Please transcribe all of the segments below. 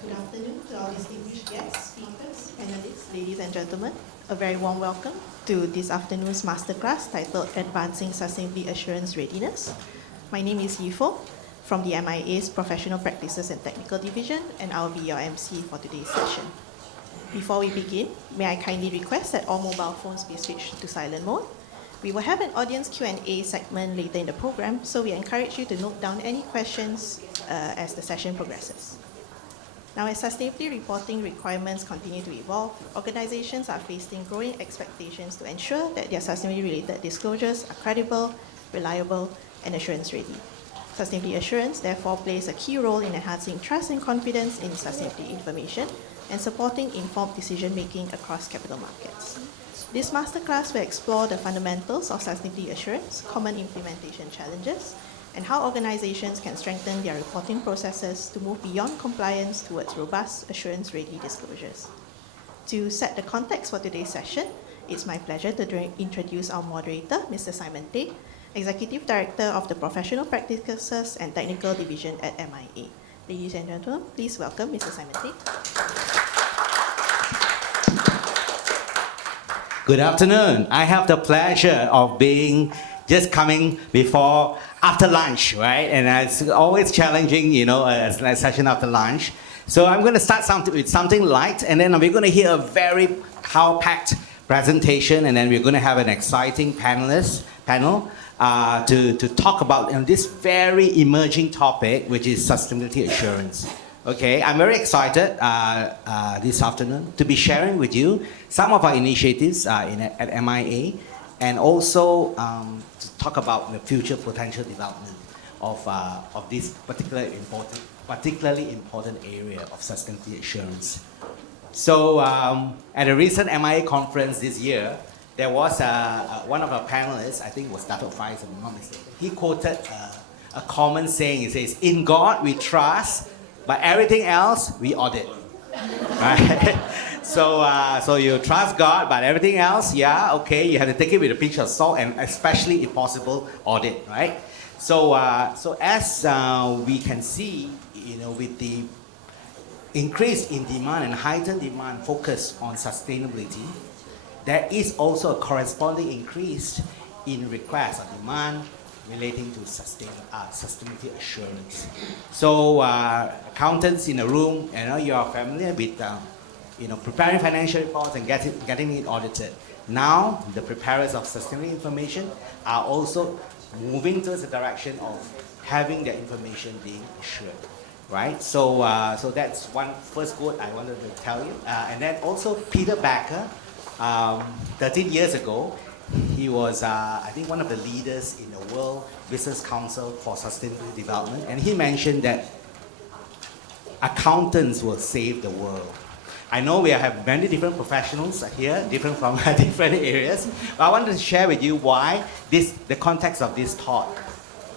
Good afternoon to our distinguished guests, speakers, panelists, ladies and gentlemen. A very warm welcome to this afternoon's masterclass titled Advancing Sustainability Assurance Readiness. My name is Yifo from the MIA's Professional Practices and Technical Division, and I'll be your MC for today's session. Before we begin, may I kindly request that all mobile phones be switched to silent mode. We will have an audience Q&A segment later in the program, so we encourage you to note down any questions as the session progresses. Now, as sustainability reporting requirements continue to evolve, organizations are facing growing expectations to ensure that their sustainability-related disclosures are credible, reliable, and assurance-ready. Sustainability assurance, therefore, plays a key role in enhancing trust and confidence in sustainability information and supporting informed decision-making across capital markets. This masterclass will explore the fundamentals of sustainability assurance, common implementation challenges, and how organizations can strengthen their reporting processes to move beyond compliance towards robust, assurance-ready disclosures. To set the context for today's session, it's my pleasure to introduce our moderator, Mr. Simon Teoh, Executive Director of the Professional Practices and Technical Division at MIA. Ladies and gentlemen, please welcome Mr. Simon Teoh. Good afternoon. I have the pleasure of just coming after lunch, right? And it's always challenging, a session after lunch. So I'm going to start with something light, and then we're going to hear a very power-packed presentation, and then we're going to have an exciting panel to talk about this very emerging topic, which is sustainability assurance. Okay, I'm very excited this afternoon to be sharing with you some of our initiatives at MIA, and also to talk about the future potential development of this particularly important area of sustainability assurance. So at a recent MIA conference this year, there was one of our panelists, I think it was Dato' Faizah, if I'm not mistaken. He quoted a common saying. He says, "In God we trust, but everything else we audit." Right? So you trust God, but everything else, okay, you have to take it with a pinch of salt, and especially if possible, audit, right? So as we can see, with the increase in demand and heightened demand focus on sustainability, there is also a corresponding increase in requests or demand relating to sustainability assurance. So accountants in the room, you are familiar with preparing financial reports and getting it audited. Now the preparers of sustainability information are also moving towards the direction of having their information being assured, right? So that's one first quote I wanted to tell you. And then also Peter Becker, 13 years ago, he was, I think, one of the leaders in the World Business Council for Sustainable Development, and he mentioned that accountants will save the world. I know we have many different professionals here, different from different areas, but I wanted to share with you why the context of this talk.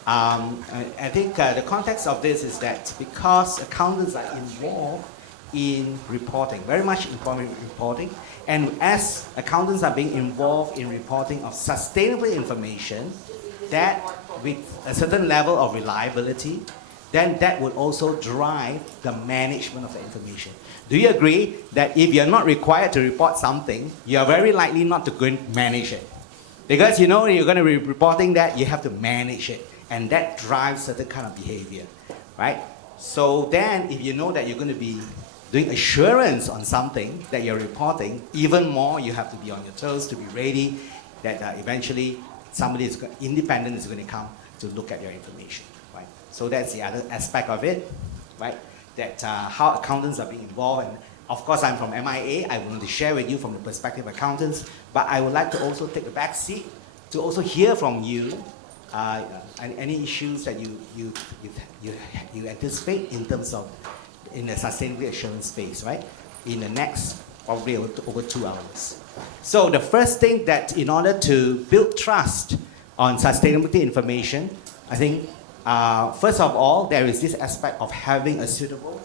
I think the context of this is that because accountants are involved in reporting, very much involved in reporting, and as accountants are being involved in reporting of sustainable information, that with a certain level of reliability, then that would also drive the management of the information. Do you agree that if you're not required to report something, you're very likely not to go and manage it? Because you're going to be reporting that, you have to manage it, and that drives certain kind of behavior, right? So then if you know that you're going to be doing assurance on something that you're reporting, even more you have to be on your toes to be ready that eventually somebody independent is going to come to look at your information, right? So that's the other aspect of it, right? That how accountants are being involved. And of course, I'm from MIA. I want to share with you from the perspective of accountants, but I would like to also take the back seat to also hear from you any issues that you anticipate in terms of in the sustainability assurance space, right? In the next probably over 2 hours. So the first thing that in order to build trust on sustainability information, I think first of all, there is this aspect of having a suitable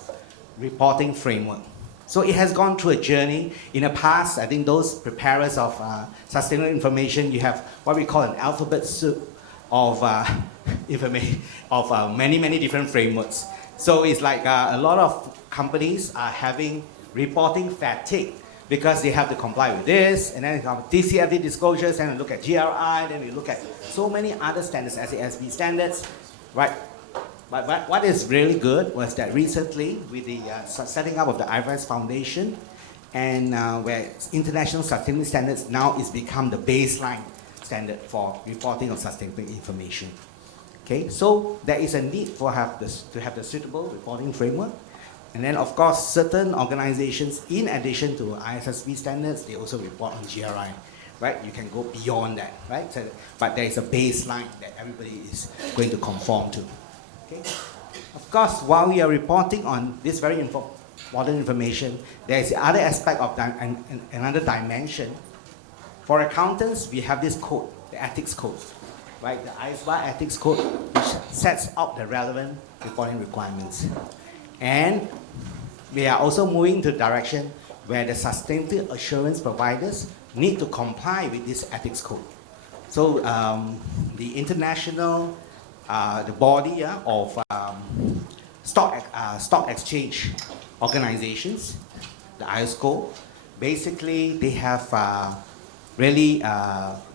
reporting framework. So it has gone through a journey. In the past, I think those preparers of sustainable information, you have what we call an alphabet soup of information, of many different frameworks. So it's like a lot of companies are having reporting fatigue because they have to comply with this, and then TCFD disclosures, and we look at GRI, then we look at so many other standards, AASB standards, right? But what is really good was that recently, with the setting up of the IFRS Foundation, and where international sustainability standards now is become the baseline standard for reporting of sustainability information. Okay, so there is a need for to have the suitable reporting framework. And then, of course, certain organizations, in addition to ISSB standards, they also report on GRI, right? You can go beyond that, right? So, but there is a baseline that everybody is going to conform to. Okay? Of course, while we are reporting on this very important information, there is the other aspect of another dimension. For accountants, we have this code, the ethics code, right? The ISBA ethics code, which sets out the relevant reporting requirements. And we are also moving to the direction where the sustainability assurance providers need to comply with this ethics code. So the international, the body of stock exchange organizations, the ISCO, basically they have really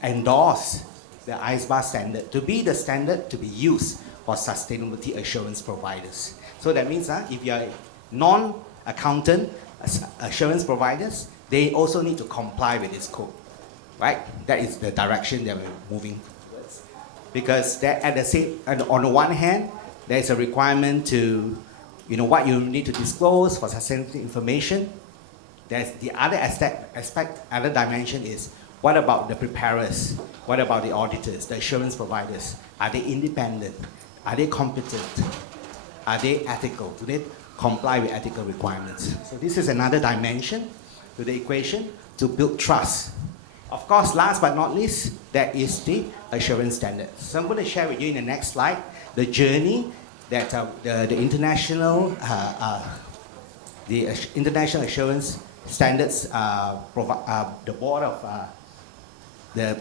endorsed the ISBA standard to be the standard to be used for sustainability assurance providers. So that means if you are non-accountant assurance providers, they also need to comply with this code, right? That is the direction that we're moving towards. Because that on the one hand, there is a requirement to, what you need to disclose for sustainability information. There's the other aspect, other dimension is, what about the preparers? What about the auditors, the assurance providers? Are they independent? Are they competent? Are they ethical? Do they comply with ethical requirements? So this is another dimension to the equation to build trust. Of course, last but not least, there is the assurance standard. So I'm going to share with you in the next slide the journey that the international assurance standards, the board of the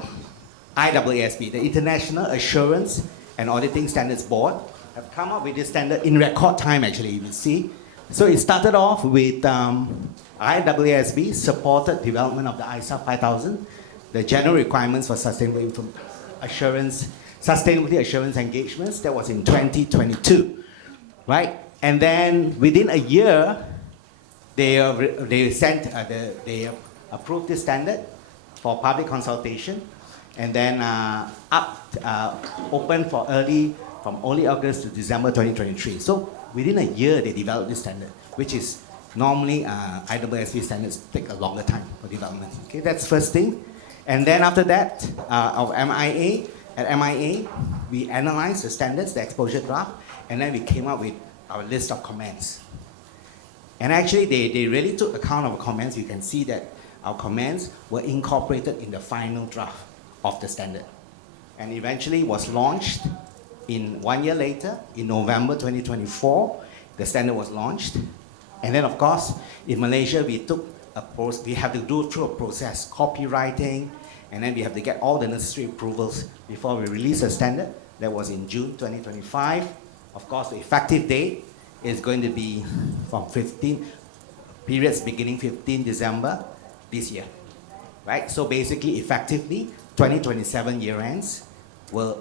IAASB, the International Assurance and Auditing Standards Board, have come up with this standard in record time, actually, you will see. So it started off with IAASB supported development of the ISA 5000, the general requirements for sustainability assurance engagements. That was in 2022, right? And then within a year, they approved this standard for public consultation, and then open for from early August to December 2023. So within a year, they developed this standard, which is normally IAASB standards take a longer time for development. Okay, that's first thing. And then after that, at MIA, we analyzed the standards, the exposure draft, and then we came up with our list of comments. And actually, they really took account of our comments. You can see that our comments were incorporated in the final draft of the standard. And eventually was launched in 1 year later, in November 2024, the standard was launched. And then of course, in Malaysia, we have to go through a process, copywriting, and then we have to get all the necessary approvals before we release a standard. That was in June 2025. Of course, the effective date is going to be from periods beginning 15 December this year, right? So basically, effectively, 2027 year ends,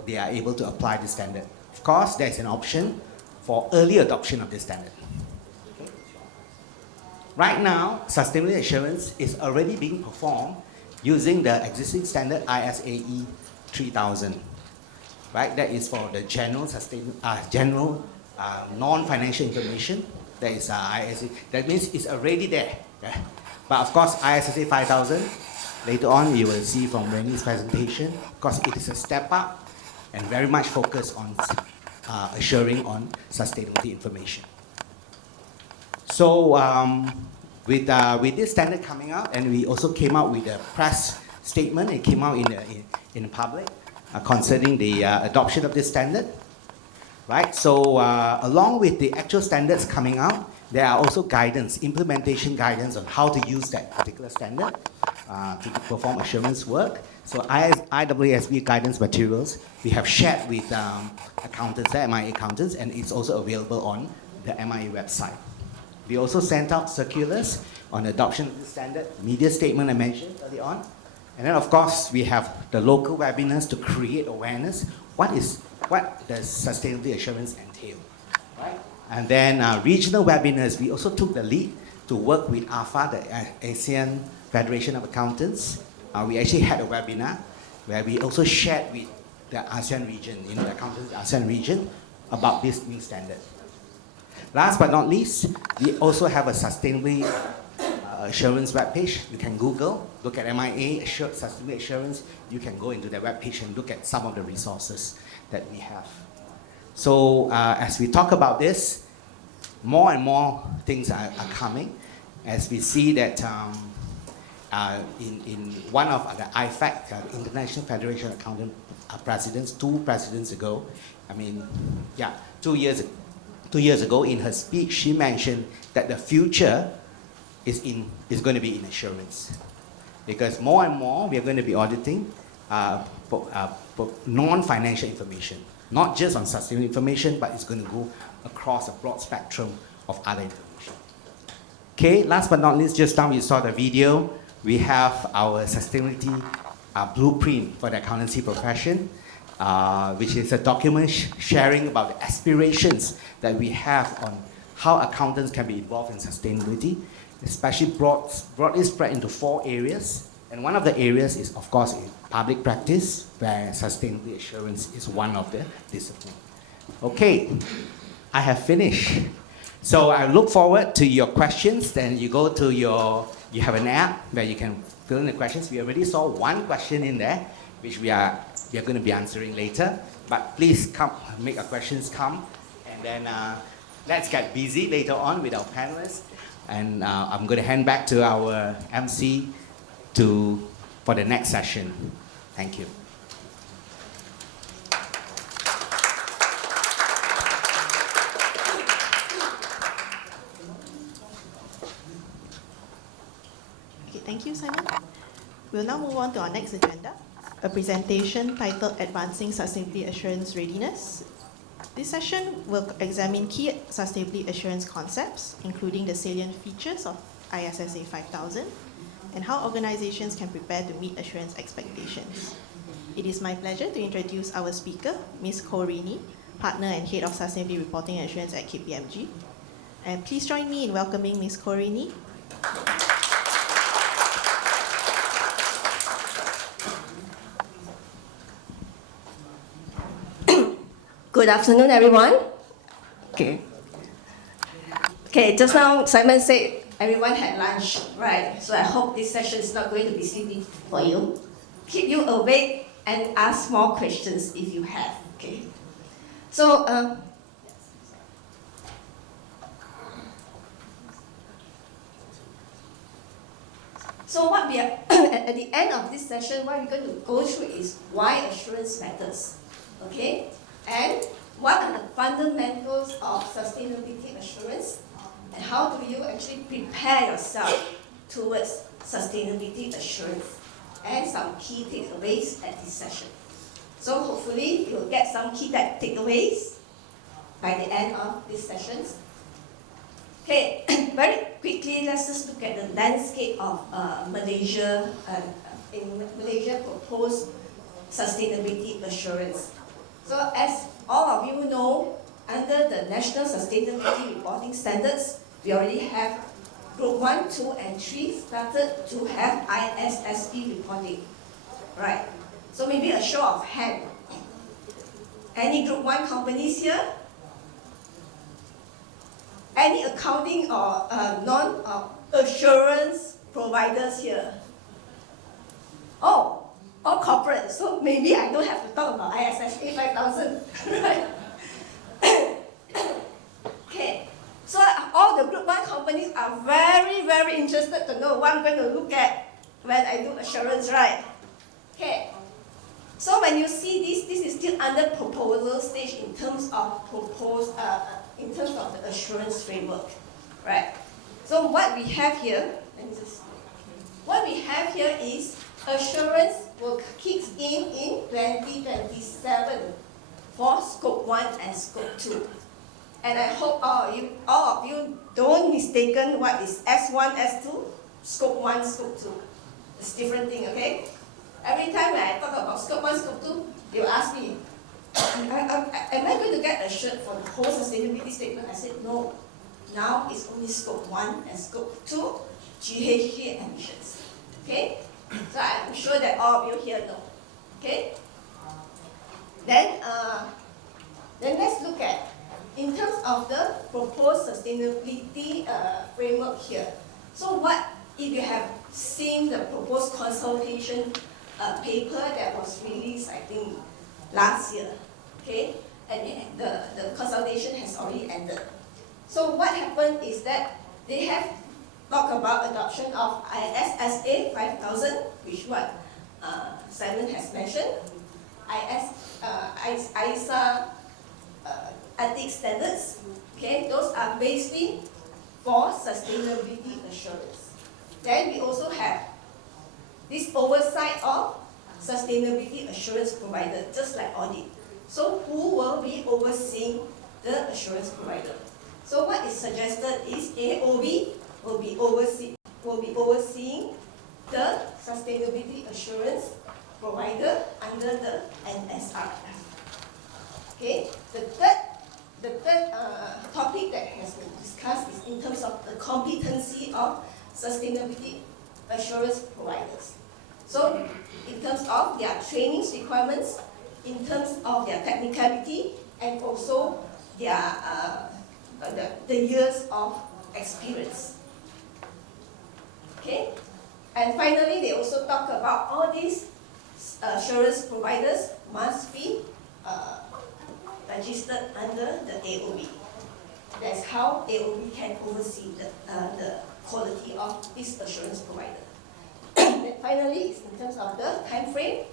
they are able to apply the standard. Of course, there's an option for early adoption of this standard. Okay. Right now, sustainability assurance is already being performed using the existing standard ISAE 3000, right? That is for the general non-financial information. That is ISA. That means it's already there. Okay? But of course, ISSA 5000, later on you will see from Rennie's presentation, because it is a step up and very much focused on assuring on sustainability information. So with this standard coming out, and we also came out with a press statement. It came out in public concerning the adoption of this standard, right? So along with the actual standards coming out, there are also implementation guidance on how to use that particular standard to perform assurance work. So IAASB guidance materials we have shared with accountants, MIA accountants, and it's also available on the MIA website. We also sent out circulars on adoption of this standard, media statement I mentioned early on. And then, of course, we have the local webinars to create awareness. What does sustainability assurance entail, right? And then regional webinars, we also took the lead to work with AFA, the ASEAN Federation of Accountants. We actually had a webinar where we also shared with the ASEAN region, the accountants ASEAN region, about this new standard. Last but not least, we also have a sustainability assurance webpage. You can Google, look at MIA sustainability assurance. You can go into the webpage and look at some of the resources that we have. So as we talk about this, more and more things are coming, as we see that in one of the IFAC, International Federation of Accountants presidents, 2 presidents ago, 2 years ago, in her speech, she mentioned that the future is going to be in assurance, because more and more we are going to be auditing for non-financial information, not just on sustainable information, but it's going to go across a broad spectrum of other information. Okay, last but not least, just now you saw the video. We have our sustainability blueprint for the accountancy profession, which is a document sharing about the aspirations that we have on how accountants can be involved in sustainability, especially broadly spread into 4 areas. And one of the areas is, of course, in public practice, where sustainability assurance is one of the disciplines. Okay, I have finished. So I look forward to your questions. Then you go to you have an app where you can fill in the questions. We already saw one question in there, which we are going to be answering later. But please come, make your questions come, and then let's get busy later on with our panelists. And I'm going to hand back to our MC for the next session. Thank you. Okay, thank you, Simon. We'll now move on to our next agenda, a presentation titled Advancing Sustainability Assurance Readiness. This session will examine key sustainability assurance concepts, including the salient features of ISSA 5000, and how organizations can prepare to meet assurance expectations. It is my pleasure to introduce our speaker, Ms. Korini, Partner and Head of Sustainability Reporting and Assurance at KPMG. And please join me in welcoming Ms. Korini. Good afternoon, everyone. Okay, just now Simon said everyone had lunch, right? So I hope this session is not going to be sleepy for you. Keep you awake and ask more questions if you have, okay? So, what we are, at the end of this session, what we're going to go through is why assurance matters, okay? And what are the fundamentals of sustainability assurance, and how do you actually prepare yourself towards sustainability assurance, and some key takeaways at this session. So hopefully you'll get some key takeaways by the end of these sessions. Okay, very quickly, let's just look at the landscape of Malaysia. In Malaysia proposed sustainability assurance. So as all of you know, under the National Sustainability Reporting Standards, we already have Group 1, 2, and 3 started to have AASB reporting. Right. So maybe a show of hand. Any Group 1 companies here? Any accounting or non-assurance providers here? Oh, all corporate, so maybe I don't have to talk about ISSA 5000, right? Okay, so all the Group 1 companies are very, very interested to know what I'm going to look at when I do assurance, right? Okay, so when you see this is still under proposal stage in terms of the assurance framework, right? So what we have here, is assurance will kick in 2027 for Scope 1 and Scope 2. And I hope all of you don't mistaken what is S1, S2, scope 1, scope 2. It's different thing, okay? Every time when I talk about scope 1, scope 2, they will ask me, am I going to get assured for the whole sustainability statement? I said, no. Now it's only scope 1 and scope 2, GHG emissions. Okay? So I'm sure that all of you here know. Okay? Then let's look at, in terms of the proposed sustainability framework here. So what if you have seen the proposed consultation paper that was released, I think, last year, okay? And the consultation has already ended. So what happened is that they have talked about adoption of ISSA 5000, which what Simon has mentioned, ISA ethics standards, okay? Those are basically for sustainability assurance. Then we also have this oversight of sustainability assurance provider, just like audit. So who will be overseeing the assurance provider? So what is suggested is AOB will be overseeing the sustainability assurance provider under the NSRF. Okay. The third topic that has been discussed is in terms of the competency of sustainability assurance providers. So in terms of their training requirements, in terms of their technicality, and also their the years of experience. Okay, and finally they also talk about all these assurance providers must be registered under the AOB. That's how AOB can oversee the quality of this assurance provider. Then finally, in terms of the time frame.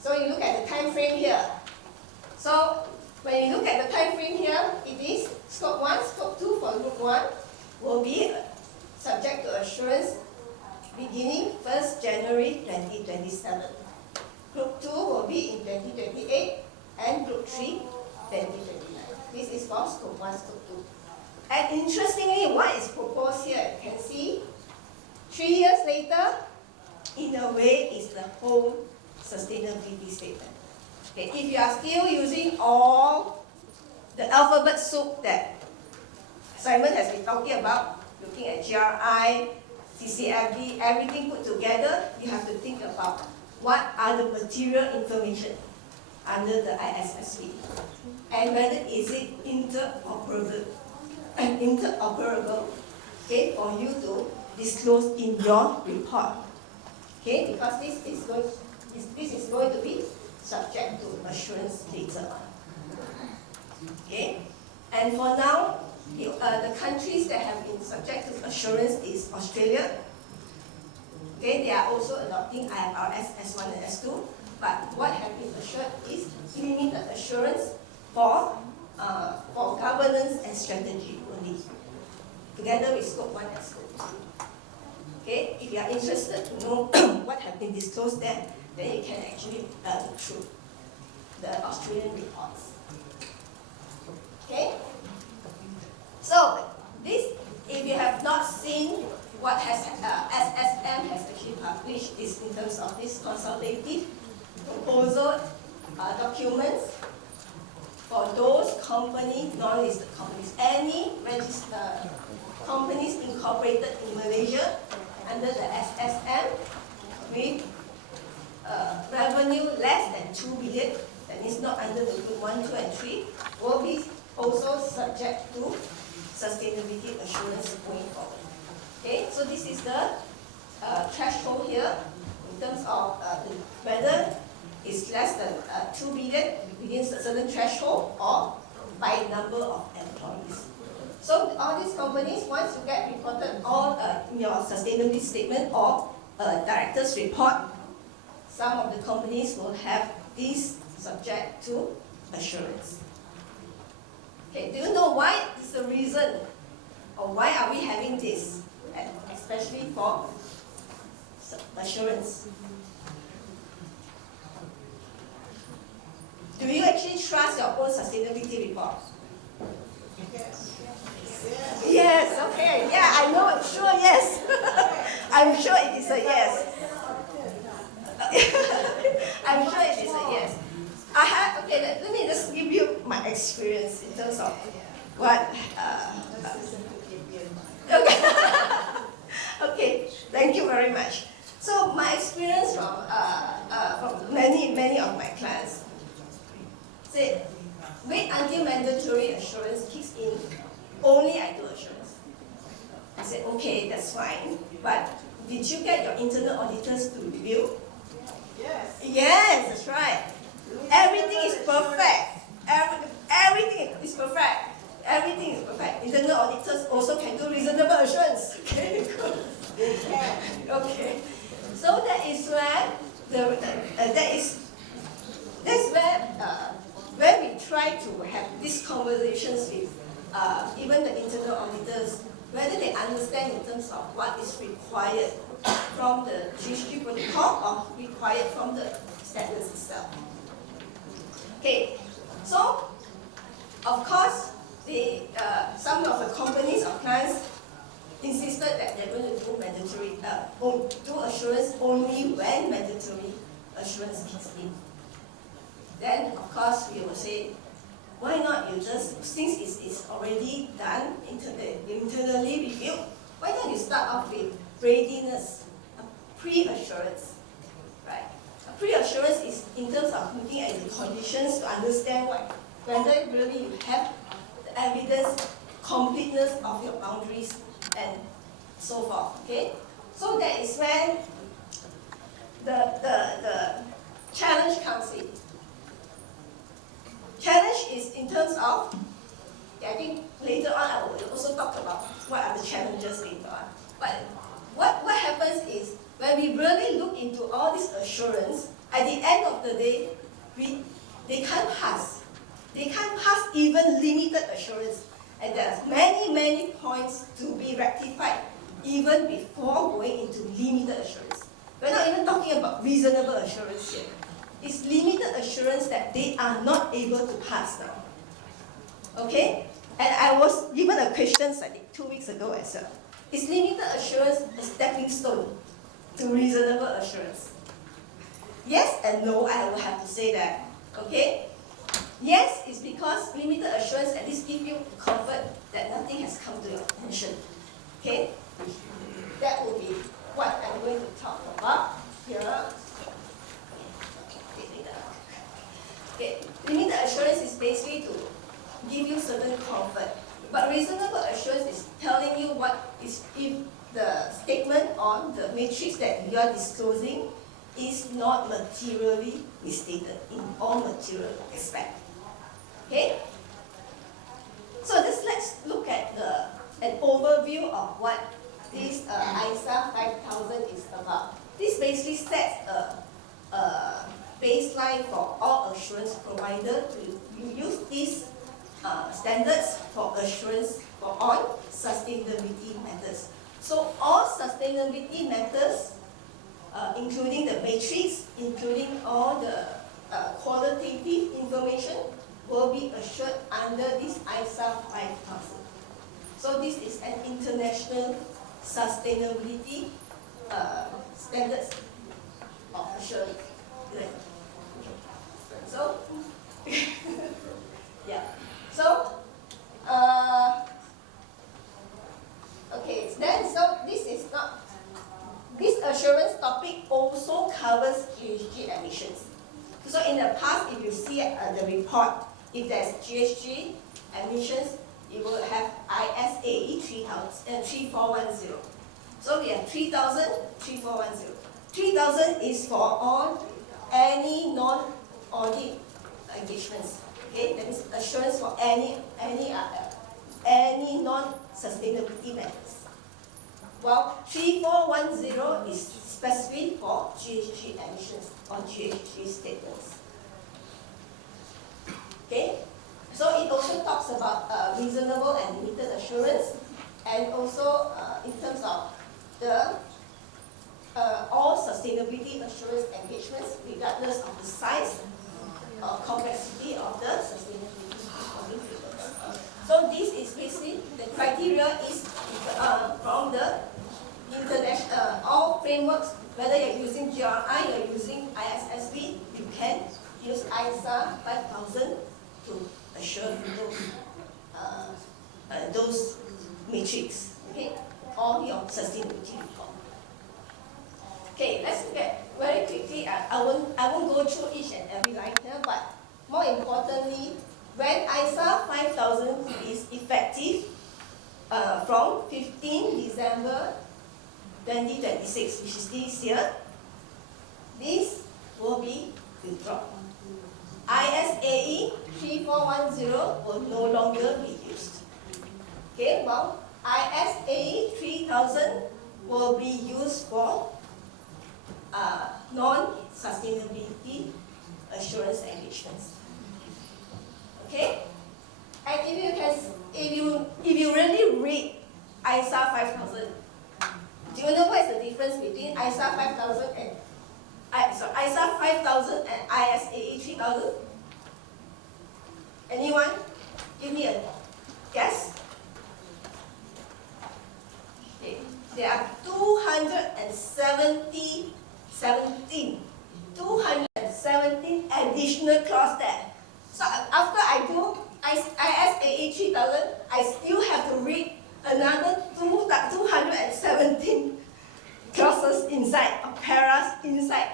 So you look at the time frame here. So when you look at the time frame here, it is scope 1, scope 2 for group 1 will be subject to assurance beginning 1st January 2027. Group 2 will be in 2028 and group 3 2029. This is for scope 1, scope 2. And interestingly, what is proposed here, you can see 3 years later, in a way, is the whole sustainability statement. Okay, if you are still using all the alphabet soup that Simon has been talking about, looking at GRI, CCFD, everything put together, you have to think about what are the material information under the ISSB and whether is it interoperable, okay, for you to disclose in your report. Okay, because this is going to be subject to assurance later on. Okay, and for now, the countries that have been subject to assurance is Australia. Okay, they are also adopting IFRS S1 and S2, but what has been assured is limited assurance for governance and strategy only, together with scope 1 and scope 2. Okay, if you are interested to know what has been disclosed there, then you can actually look through the Australian reports. Okay? So, this, if you have not seen what has SSM has actually published, is in terms of this consultative proposal documents for those companies, non-listed companies, any registered companies incorporated in Malaysia under the SSM with revenue less than 2 billion, that is not under the group 1, 2, and 3, will be also subject to sustainability assurance going forward. Okay, so this is the threshold here in terms of whether it's less than 2 billion within a certain threshold or by number of employees. So all these companies, once you get reported all in your sustainability statement or director's report, some of the companies will have this subject to assurance. Okay, do you know why is the reason, or why are we having this, especially for assurance? Do you actually trust your own sustainability report? Yes, okay. Yeah, I know. Sure, yes. I'm sure it is a yes. I'm sure it is a yes. Okay, let me just give you my experience in terms of what. Okay. Okay, thank you very much. So my experience from many of my clients say, wait until mandatory assurance kicks in, only I do assurance. I said, okay, that's fine, but did you get your internal auditors to review? Yes. Yes, that's right. Everything is perfect. Everything is perfect. Everything is perfect. Internal auditors also can do reasonable assurance. Okay, good. They can. Okay. So that is where that's where we try to have these conversations with even the internal auditors, whether they understand in terms of what is required from the GHG protocol or required from the standards itself. Okay, so of course, some of the companies or clients insisted that they're going to do mandatory, do assurance only when mandatory assurance kicks in. Then, of course, we will say, why not you just, since it's already done, internally reviewed, why don't you start off with readiness, a pre-assurance, right? A pre-assurance is in terms of looking at the conditions to understand whether really you have the evidence, completeness of your boundaries, and so forth, okay? So that is when the challenge comes in. Challenge is in terms of, I think later on I will also talk about what are the challenges later on. But what happens is, when we really look into all this assurance, at the end of the day, they can't pass. They can't pass even limited assurance. And there's many points to be rectified even before going into limited assurance. We're not even talking about reasonable assurance here. It's limited assurance that they are not able to pass now. Okay? And I was given a question, I think 2 weeks ago as well. Is limited assurance a stepping stone to reasonable assurance? Yes and no, I will have to say that. Okay? Yes, it's because limited assurance at least give you comfort that nothing has come to your attention. Okay? That will be what I'm going to talk about here. Okay, limited assurance is basically to give you certain comfort. But reasonable assurance is telling you what is, if the statement on the matrix that you are disclosing is not materially misstated in all material aspects. Okay? So let's look at an overview of what this ISA 5000 is about. This basically sets a baseline for all assurance providers to use these standards for assurance for all sustainability matters. So all sustainability matters, including the matrix, including all the qualitative information, will be assured under this ISA 5000. So this is an international sustainability standards of assurance. Good. So, yeah. So, okay. Then, so this assurance topic also covers GHG emissions. So in the past, if you see the report, if there's GHG emissions, you will have ISA 3410. So we have 3000, 3410. 3000 is for any non-audit engagements. Okay, that means assurance for any non-sustainability matters. While 3410 is specific for GHG emissions or GHG statements. Okay, so it also talks about reasonable and limited assurance, and also in terms of the all sustainability assurance engagements, regardless of the size or complexity of the sustainability reporting frameworks. So this is basically the criteria is from the international all frameworks. Whether you're using GRI, you're using AASB, you can use ISA 5000 to assure those metrics, okay, or your sustainability report. Okay, let's look at very quickly. I won't go through each and every line here, but more importantly, when ISA 5000 is effective from 15 December 2026, which is this year, this will be withdrawn. ISAE 3410 will no longer be used. Okay, well, ISAE 3000 will be used for non-sustainability assurance engagements. Okay, and if you really read ISA 5000, do you know what is the difference between ISA 5000 and ISA 5000 and ISAE 3000? Anyone? Give me a guess. Okay. There are 217 additional clauses there. So after I do ISAE 3000, I still have to read another 217 clauses inside, or paras inside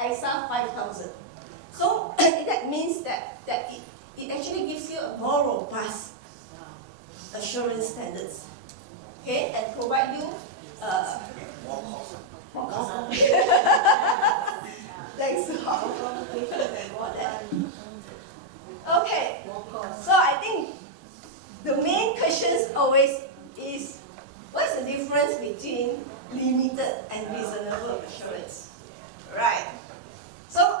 ISA 5000. So that means that it actually gives you a more robust assurance standards, okay, and provide you more cost. Thanks, Hock. Okay, so I think the main questions always is, what's the difference between limited and reasonable assurance? Right. So,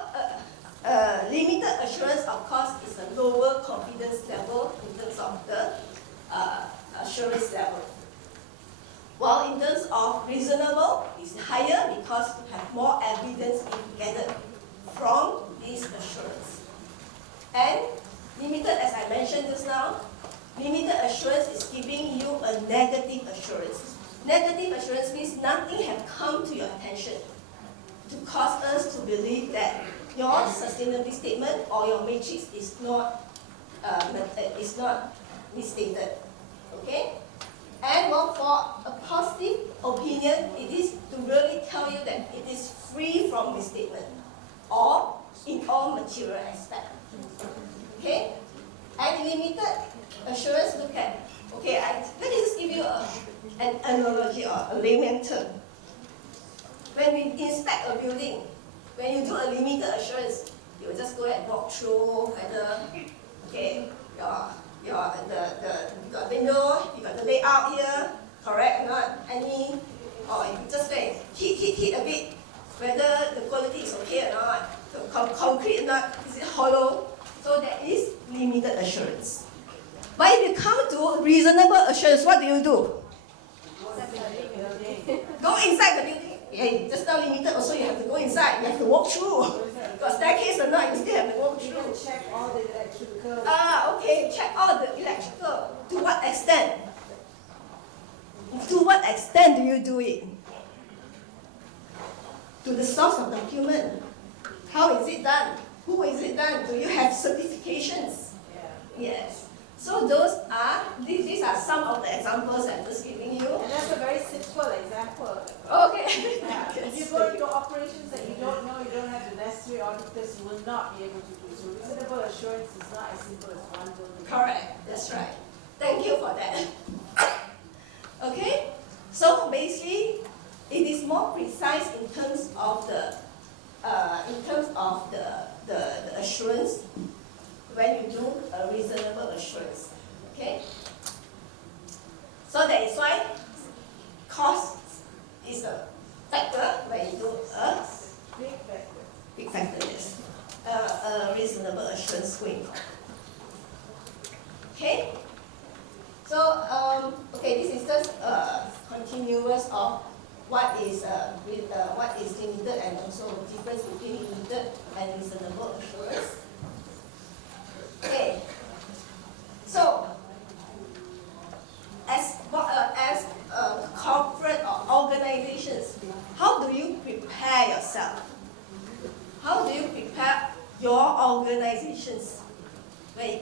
limited assurance, of course, is a lower confidence level in terms of the assurance level. While in terms of reasonable, it's higher because you have more evidence being gathered from this assurance. And limited, as I mentioned just now, limited assurance is giving you a negative assurance. Negative assurance means nothing has come to your attention to cause us to believe that your sustainability statement or your matrix is not misstated. Okay? And well, for a positive opinion, it is to really tell you that it is free from misstatement or in all material aspects. Okay? And limited assurance, look at, okay, let me just give you an analogy or a layman term. When we inspect a building, when you do a limited assurance, you will just go and walk through whether, okay, you got window, you got the layout here, correct or not? Or you just hit a bit, whether the quality is okay or not, the concrete or not, is it hollow? So that is limited assurance. But if you come to reasonable assurance, what do you do? Go inside the building. Yeah, just now limited, also you have to go inside, you have to walk through. Got staircase or not, you still have to walk through. Check all the electrical. Okay, check all the electrical. To what extent? To what extent do you do it? To the source of document. How is it done? Who is it done? Do you have certifications? Yes. So these are some of the examples I'm just giving you. And that's a very simple example. Okay. Yeah. If you go into operations that you don't know, you don't have the necessary auditors, you will not be able to do so. Reasonable assurance is not as simple as one building. Correct. That's right. Thank you for that. Okay. So basically, it is more precise in terms of the assurance when you do a reasonable assurance. Okay? So that is why cost is a factor when you do a big factor, yes. A reasonable assurance going on. Okay? So, okay, this is just continuous of what is limited and also the difference between limited and reasonable assurance. Okay, so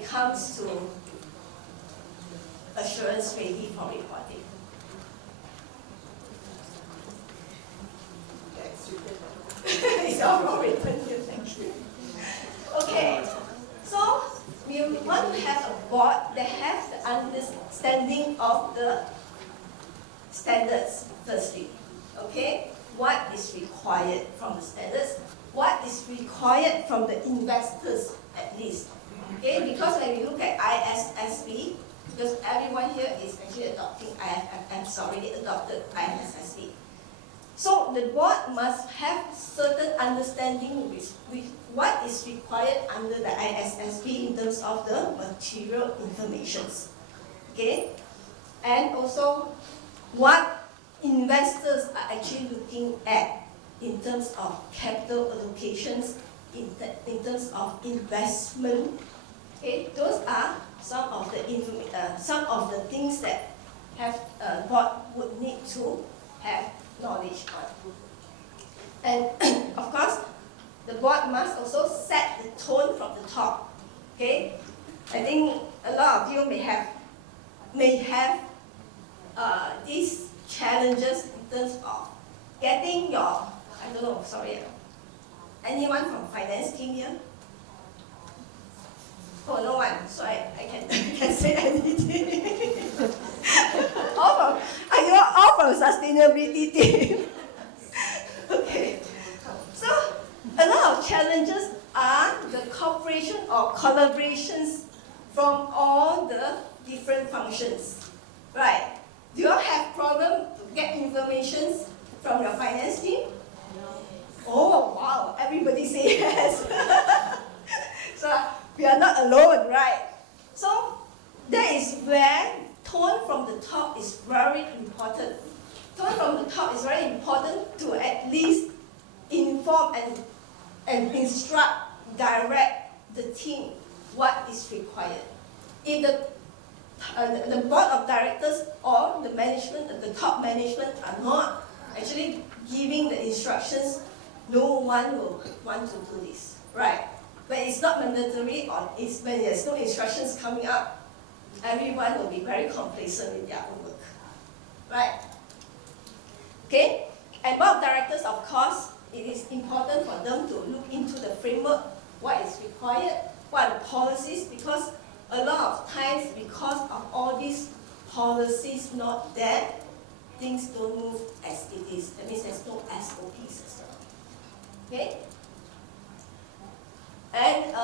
comes to assurance ready for reporting? It's all written here, thank you. Okay, so we want to have a board that has the understanding of the standards firstly. Okay, what is required from the standards? What is required from the investors at least? Okay, because when we look at AASB, because everyone here is actually adopting already adopted AASB. So the board must have certain understanding with what is required under the AASB in terms of the material informations. Okay? And also what investors are actually looking at in terms of capital allocations, in terms of investment. Okay? Those are some of the things that board would need to have knowledge on. And of course, the board must also set the tone from the top. Okay, I think a lot of you may have these challenges in terms of getting your, I don't know, sorry, anyone from finance team here? Oh, no one, so I can say anything. all from sustainability team. Okay, so a lot of challenges are the cooperation or collaborations from all the different functions, right? Do you all have problem to get information from your finance team? Oh, wow, everybody say yes. So we are not alone, right? So that is where tone from the top is very important. Tone from the top is very important to at least inform and instruct, direct the team what is required. If the board of directors or the management, the top management are not actually giving the instructions, no one will want to do this, right? When it's not mandatory or when there's no instructions coming up, everyone will be very complacent with their own work, right? Okay? And board of directors, of course, it is important for them to look into the framework, what is required, what are the policies, because a lot of times, because of all these policies not there, things don't move as it is. That means there's no SOPs as well. Okay? And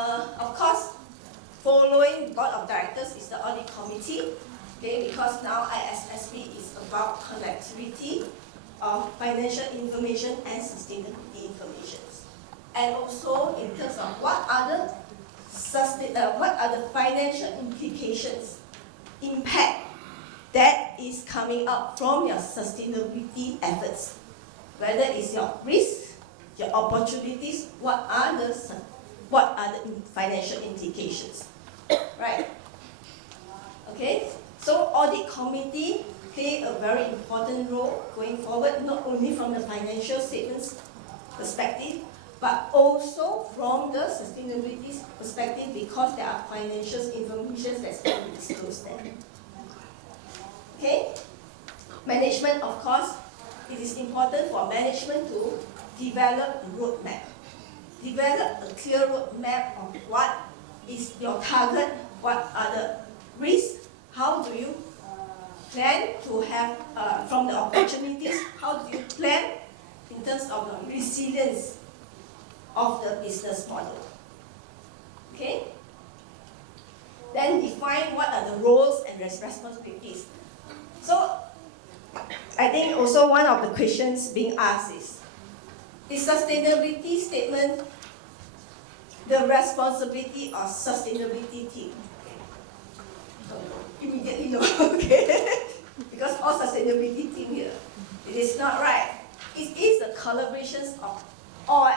of course, following board of directors is the audit committee. Okay, because now AASB is about connectivity of financial information and sustainability information. And also in terms of what are the financial implications, impact that is coming up from your sustainability efforts. Whether it's your risk, your opportunities, what are the financial implications, right? Okay, so audit committee play a very important role going forward, not only from the financial statements perspective, but also from the sustainability perspective, because there are financial information that's being disclosed there. Okay, management, of course, it is important for management to develop a roadmap. Develop a clear roadmap of what is your target, what are the risks, how do you plan to have, from the opportunities, how do you plan in terms of the resilience of the business model. Okay? Then define what are the roles and responsibilities. So, I think also one of the questions being asked is sustainability statement the responsibility of sustainability team? Immediately no, okay? Because all sustainability team here, it is not right. It is the collaborations of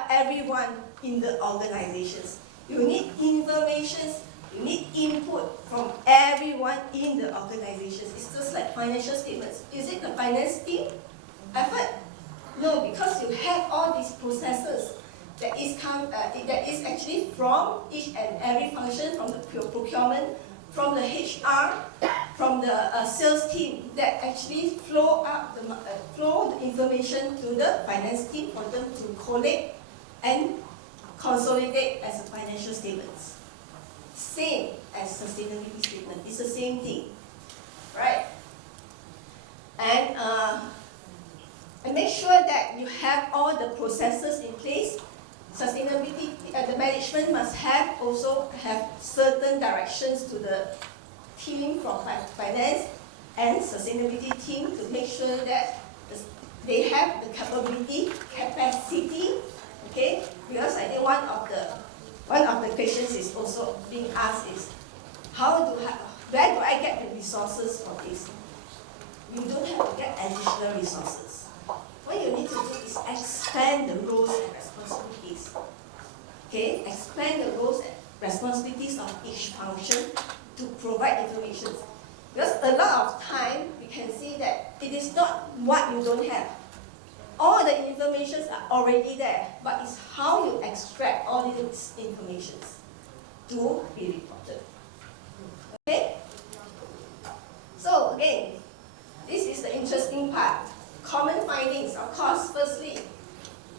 everyone in the organizations. You need information, you need input from everyone in the organizations. It's just like financial statements. Is it the finance team effort? No, because you have all these processes, that is actually from each and every function, from the procurement, from the HR, from the sales team, that actually flow the information to the finance team for them to collate and consolidate as a financial statements. Same as sustainability statement. It's the same thing, right? And make sure that you have all the processes in place. Sustainability, the management must also have certain directions to the team from finance and sustainability team to make sure that they have the capacity, okay? Because I think one of the questions is also being asked is, where do I get the resources for this? You don't have to get additional resources. What you need to do is expand the roles and responsibilities. Okay? Expand the roles and responsibilities of each function to provide information. Because a lot of time, we can see that it is not what you don't have. All the information are already there, but it's how you extract all these informations to be reported. Okay? So again, this is the interesting part. Common findings, of course, firstly,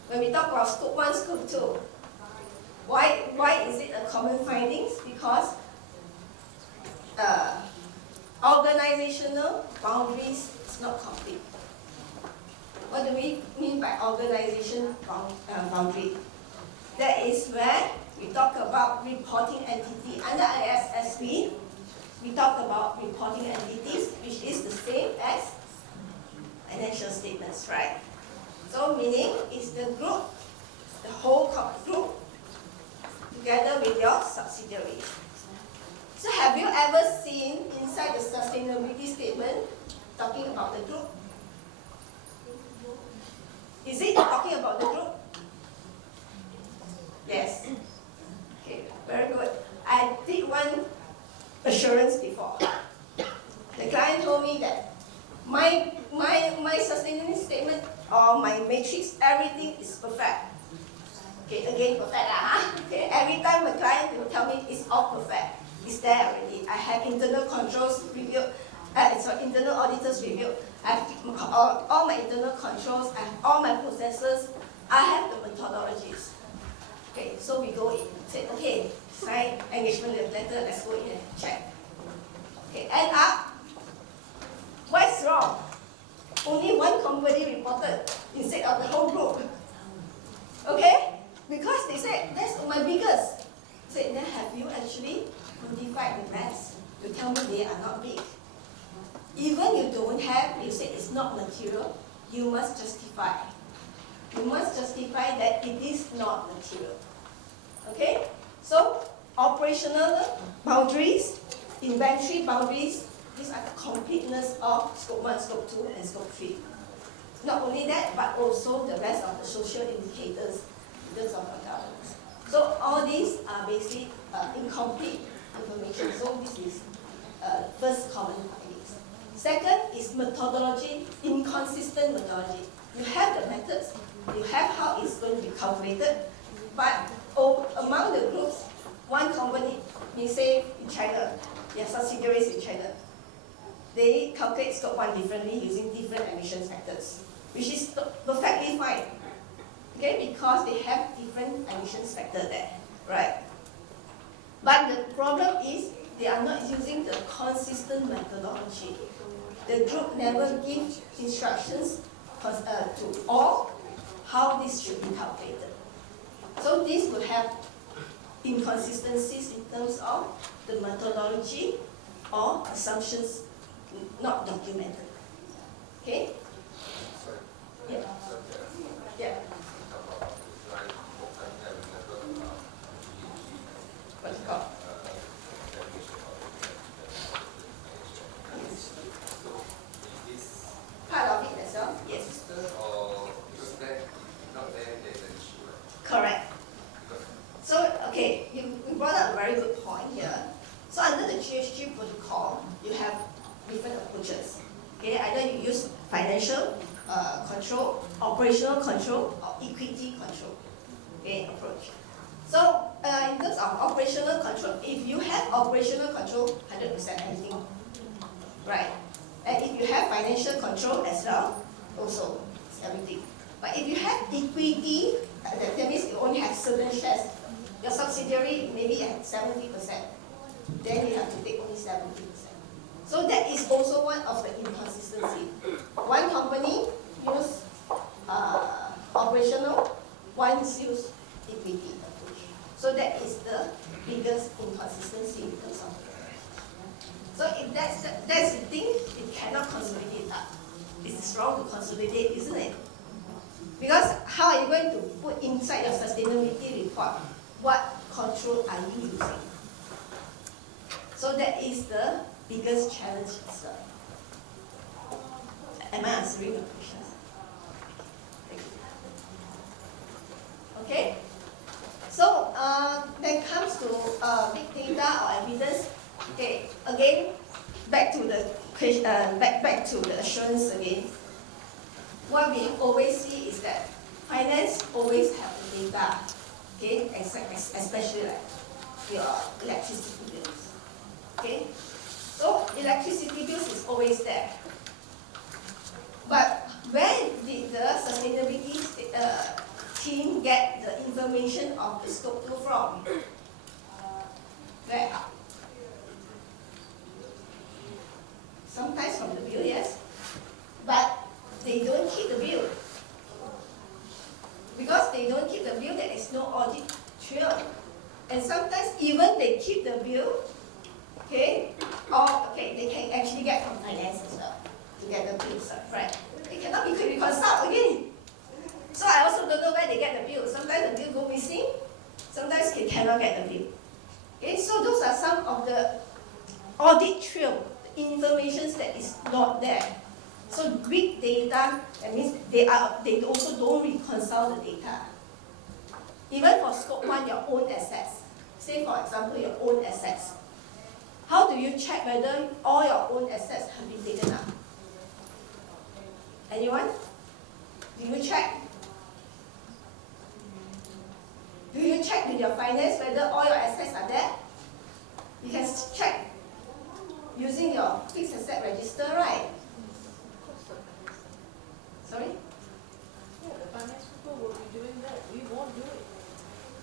when we talk about scope 1, scope 2, why is it a common findings? Because organizational boundaries is not complete. What do we mean by organization boundary? That is where we talk about reporting entity. Under AASB, we talk about reporting entities, which is the same as financial statements, right? So meaning it's the group, the whole group, together with your subsidiaries. So have you ever seen inside the sustainability statement talking about the group? Is it talking about the group? Yes. Okay, very good. I did one assurance before. The client told me that my sustainability statement or my matrix, everything is perfect. Okay, again, perfect. Okay, every time the client will tell me it's all perfect. It's there already. I have internal controls review. Internal auditors review. I have all my internal controls. I have all my processes. I have the methodologies. Okay, so we go in. Say, okay, sign engagement letter. Let's go in and check. Okay, end up. What's wrong? Only one company reported instead of the whole group. Okay? Because they said, that's my biggest. Say, then have you actually notified the rest? You tell me they are not big. Even you don't have, you say it's not material, you must justify. You must justify that it is not material. Okay? So, operational boundaries, inventory boundaries, these are the completeness of scope 1, scope 2, and scope 3. Not only that, but also the rest of the social indicators in terms of governance. So all these are basically incomplete information. So this is first common findings. Second is methodology, inconsistent methodology. You have the methods, you have how it's going to be calculated, but among the groups, one company, may say in China, they have subsidiaries in China. They calculate scope 1 differently using different emissions factors, which is perfectly fine. Okay, because they have different emissions factor there, right? But the problem is they are not using the consistent methodology. The group never gives instructions to all how this should be calculated. So this will have inconsistencies in terms of the methodology or assumptions not documented. Okay? Yeah. Yeah. What's it called? Part of it as well? Yes. Correct. So, okay, you brought up a very good point here. So under the GHG protocol, you have different approaches. Okay, either you use financial control, operational control, or equity control. okay, approach. So in terms of operational control, if you have operational control, 100% everything, right? And if you have financial control as well, also it's everything. But if you have equity, that means you only have certain shares, your subsidiary maybe at 70%, then you have to take only 70%. So that is also one of the inconsistency. One company use operational, one use equity approach. So that is the biggest inconsistency in terms of. So if that's the thing, it cannot consolidate up. It's wrong to consolidate, isn't it? Because how are you going to put inside your sustainability report what control are you using? So that is the biggest challenge as well. Am I answering your questions? Thank you. Okay? So then comes to big data or evidence. Okay, again, back to the question, back to the assurance again. What we always see is that finance always have the data, okay, especially like your electricity bills. Okay, so electricity bills is always there. But where did the sustainability team get the information of the scope 2 from? Where? Sometimes from the bill, yes, but they don't keep the bill. Because they don't keep the bill, there is no audit trail. And sometimes even they keep the bill, okay, or okay, they can actually get from finance as well to get the bills, right? It cannot be reconciled again. So I also don't know where they get the bill. Sometimes the bill go missing, sometimes they cannot get the bill. Okay, so those are some of the audit trail, the information that is not there. So big data, that means they also don't reconcile the data. Even for scope 1, your own assets. Say for example, your own assets. How do you check whether all your own assets have been taken up? Anyone? Do you check? Do you check with your finance whether all your assets are there? You can check using your fixed asset register, right? Sorry? Yeah, the finance people will be doing that. We won't do it.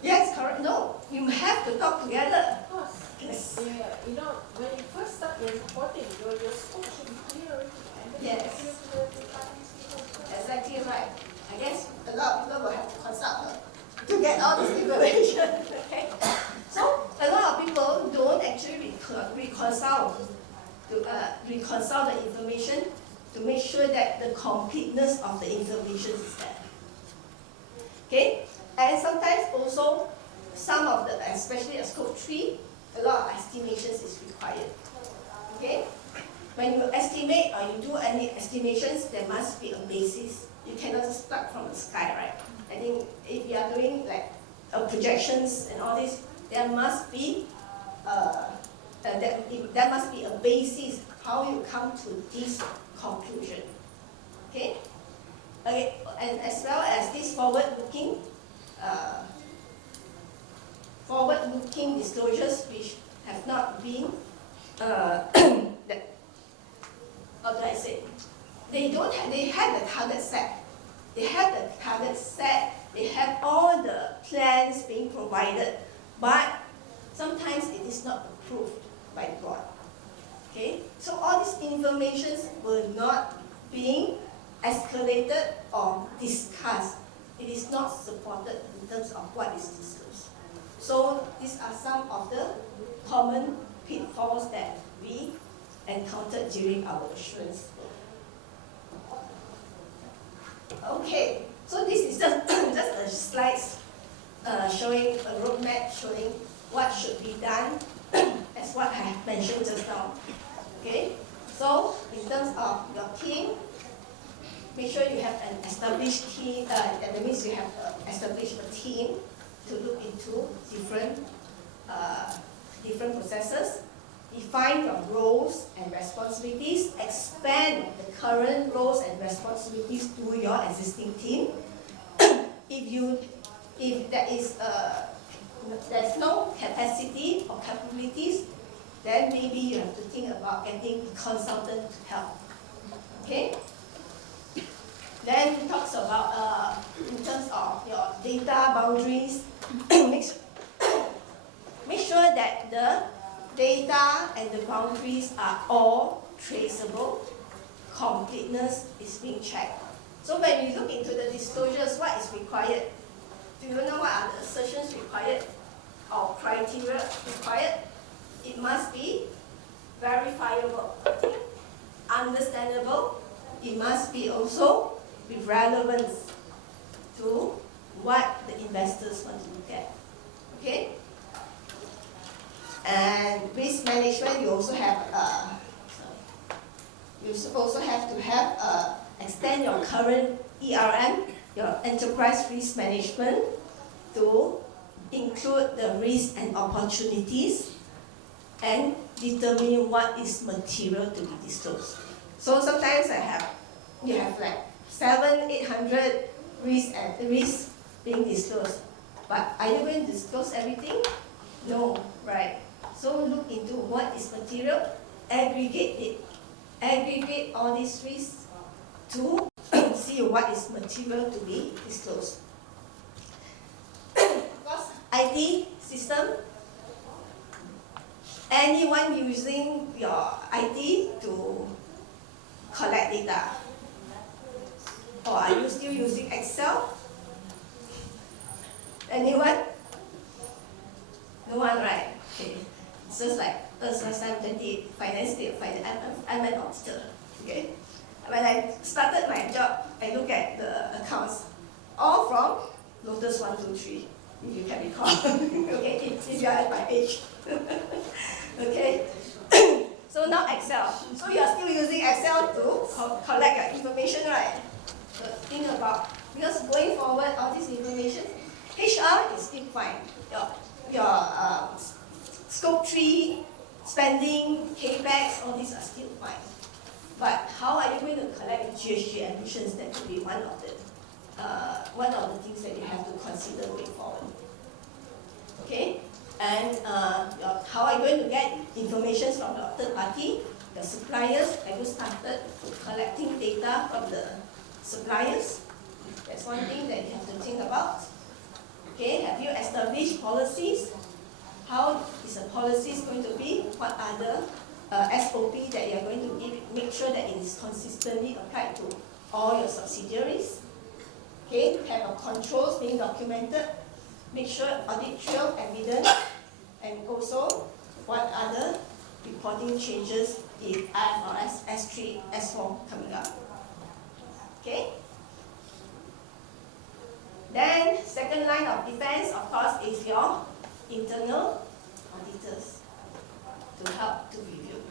Yes, correct. No, you have to talk together. Of course. Yes. Yeah, you know, when you first start your reporting, your scope should be clear already. And then Yes. clear to the finance people as well. Exactly right. I guess a lot of people will have to consult her to get all this information. Okay. So a lot of people don't actually reconcile the information to make sure that the completeness of the information is there. Okay? And sometimes also, some of the, especially at scope 3, a lot of estimations is required. Okay? When you estimate or you do any estimations, there must be a basis. You cannot just start from the sky, right? I think if you are doing like projections and all this, there must be there must be a basis how you come to this conclusion. Okay? Okay, and as well as this forward-looking disclosures which have not been how do I say? They have the target set. They have the target set. They have all the plans being provided, but sometimes it is not approved by the board. Okay, so all these informations were not being escalated or discussed. It is not supported in terms of what is disclosed. So these are some of the common pitfalls that we encountered during our assurance work. Okay, so this is just a slide showing a roadmap showing what should be done as what I have mentioned just now. Okay, so in terms of your team, make sure you have an established team, that means you have established a team to look into different processes. Define your roles and responsibilities, expand the current roles and responsibilities to your existing team. If you If there's no capacity or capabilities, then maybe you have to think about getting consultant to help. Okay? Then it talks about in terms of your data boundaries, make sure that the data and the boundaries are all traceable. Completeness is being checked. So when you look into the disclosures, what is required? Do you know what are the assertions required or criteria required? It must be verifiable, understandable. It must be also with relevance to what the investors want to look at. Okay? And risk management, you also have extend your current ERM, your enterprise risk management, to include the risks and opportunities and determine what is material to be disclosed. So sometimes you have like 700-800 risks being disclosed. But are you going to disclose everything? No, right? So look into what is material, aggregate it. Aggregate all these risks to see what is material to be disclosed. Because IT system, anyone using your IT to collect data? Or are you still using Excel? Anyone? No one, right? Okay. It's just like us last time, 20 finance, I'm an auditor. Okay. When I started my job, I look at the accounts, all from Lotus 1, 2, 3, if you can recall. Okay, if you are at my age. Okay. So now Excel. So you are still using Excel to collect your information, right? So think about, because going forward, all this information, HR is still fine. Your scope 3, spending, capex, all these are still fine. But how are you going to collect GHG emissions? That could be one of the things that you have to consider going forward. Okay, and how are you going to get information from your third party, your suppliers? Have you started collecting data from the suppliers? That's one thing that you have to think about. Okay, have you established policies? How is the policies going to be? What are the SOP that you are going to give? Make sure that it is consistently applied to all your subsidiaries. Okay, have your controls being documented. Make sure audit trail evidence, and also what other reporting changes if IFRS S3, S4 coming up. Okay. Then second line of defense, of course, is your internal auditors to help to review.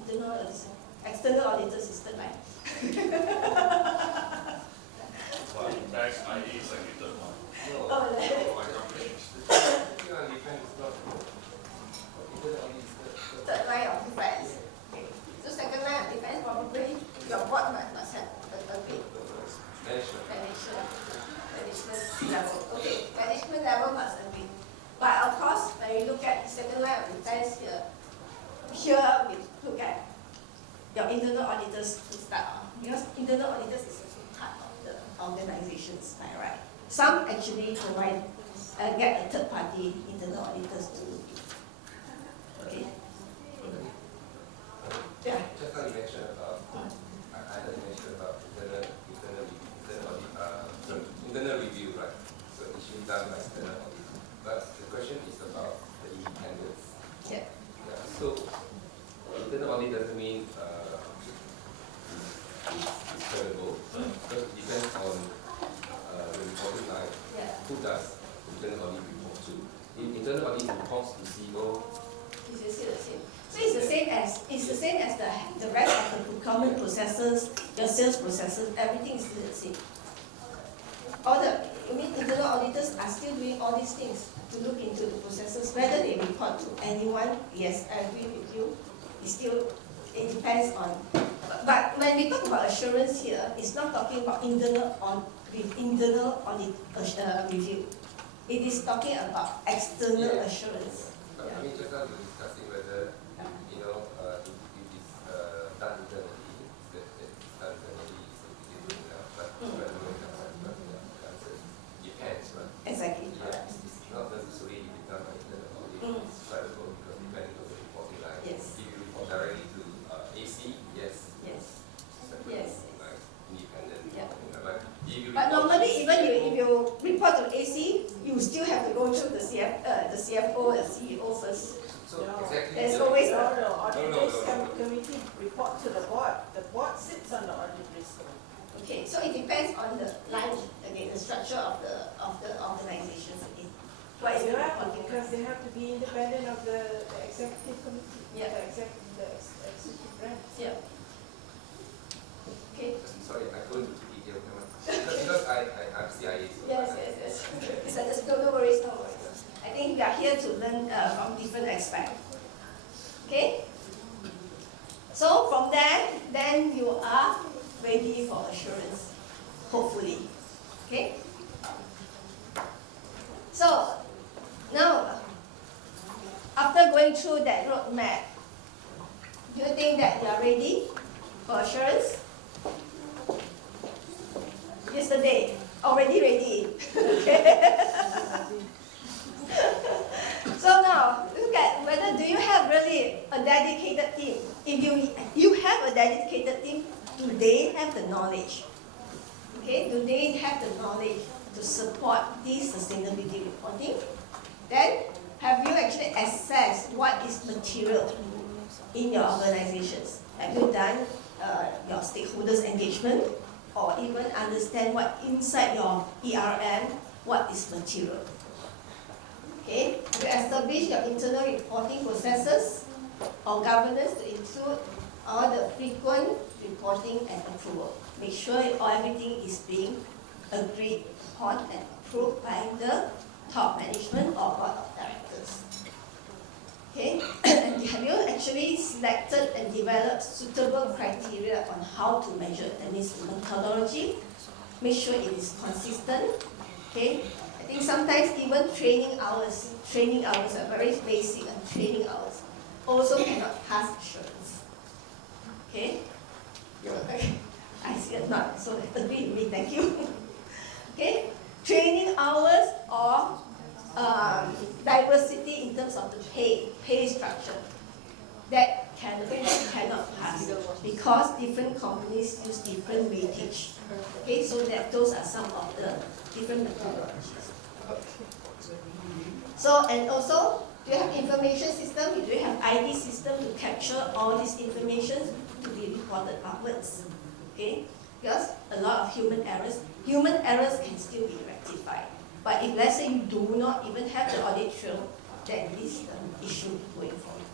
Internal auditors, external auditors is third line. Well, in fact, IE is like the third one. Oh, third line of defense. Okay. So second line of defense, probably your board must have a bit. Management level. Okay, management level must agree. But of course, when we look at the second line of defense here we look at your internal auditors to start off. Because internal auditors is also part of the organizations, right? Some actually provide, get a third party internal auditors to do it. Okay? Yeah. Just now you mentioned about, I mentioned about internal review, right? So it should be done by external audit. But the question is about the independence. Yeah. Yeah. So internal audit doesn't mean it's credible, because it depends on the reporting line. Yeah. Who does internal audit report to? Internal audit reports to CEO. It's still the same. So it's the same as the rest of the procurement processes, your sales processes, everything is still the same. Internal auditors are still doing all these things to look into the processes, whether they report to anyone. Yes, I agree with you. It depends on, But when we talk about assurance here, it's not talking about internal audit review. It is talking about external assurance. I mean, just now we were discussing whether, you know, if it's done internally, that it's done internally, it's okay doing that, but whether it's depends, right? Exactly. Yeah, it's not necessarily if it's done by internal audit, it's credible because depending on the reporting line. Yes. If you report directly to AC, yes. Yes. Separate, Yes. like independent. Yeah. But if you But report normally, even if you report to AC, you still have to go through the CFO, the CEO first. so No. exactly. There's the- always No, auditors no. committee report to the board. The board sits on the audit risk. Okay, so it depends on the line, again, the structure of the organizations again. What is the Yeah, reporting? because they have to be independent of the executive committee. Yeah. The executive branch. Yeah. Okay. Sorry, I go into detail. Because I'm CIA. So Yes. It's understood. No worries, no worries. I think we are here to learn from different aspects. Okay. So from there, then you are ready for assurance, hopefully. Okay. So now, after going through that roadmap, do you think that you are ready for assurance? Yesterday, already ready. So now, look at whether do you have really a dedicated team. If you have a dedicated team, do they have the knowledge? Okay, do they have the knowledge to support this sustainability reporting? Then, have you actually assessed what is material in your organizations? Have you done your stakeholders engagement, or even understand what inside your ERM, what is material? Okay, you establish your internal reporting processes or governance to include all the frequent reporting and approval. Make sure everything is being agreed upon and approved by the top management or board of directors. Okay, and have you actually selected and developed suitable criteria on how to measure, that means methodology? Make sure it is consistent. Okay, I think sometimes even training hours are very basic, and training hours also cannot pass assurance. Okay, I see it not, so agree with me, thank you. Okay, training hours or diversity in terms of the pay structure, that cannot pass because different companies use different weightage. Okay, so that those are some of the different methodologies. So, and also, do you have information system? Do you have ID system to capture all this information to be reported upwards? Okay, because a lot of human errors can still be rectified. But if let's say you do not even have the audit trail, then this is an issue going forward.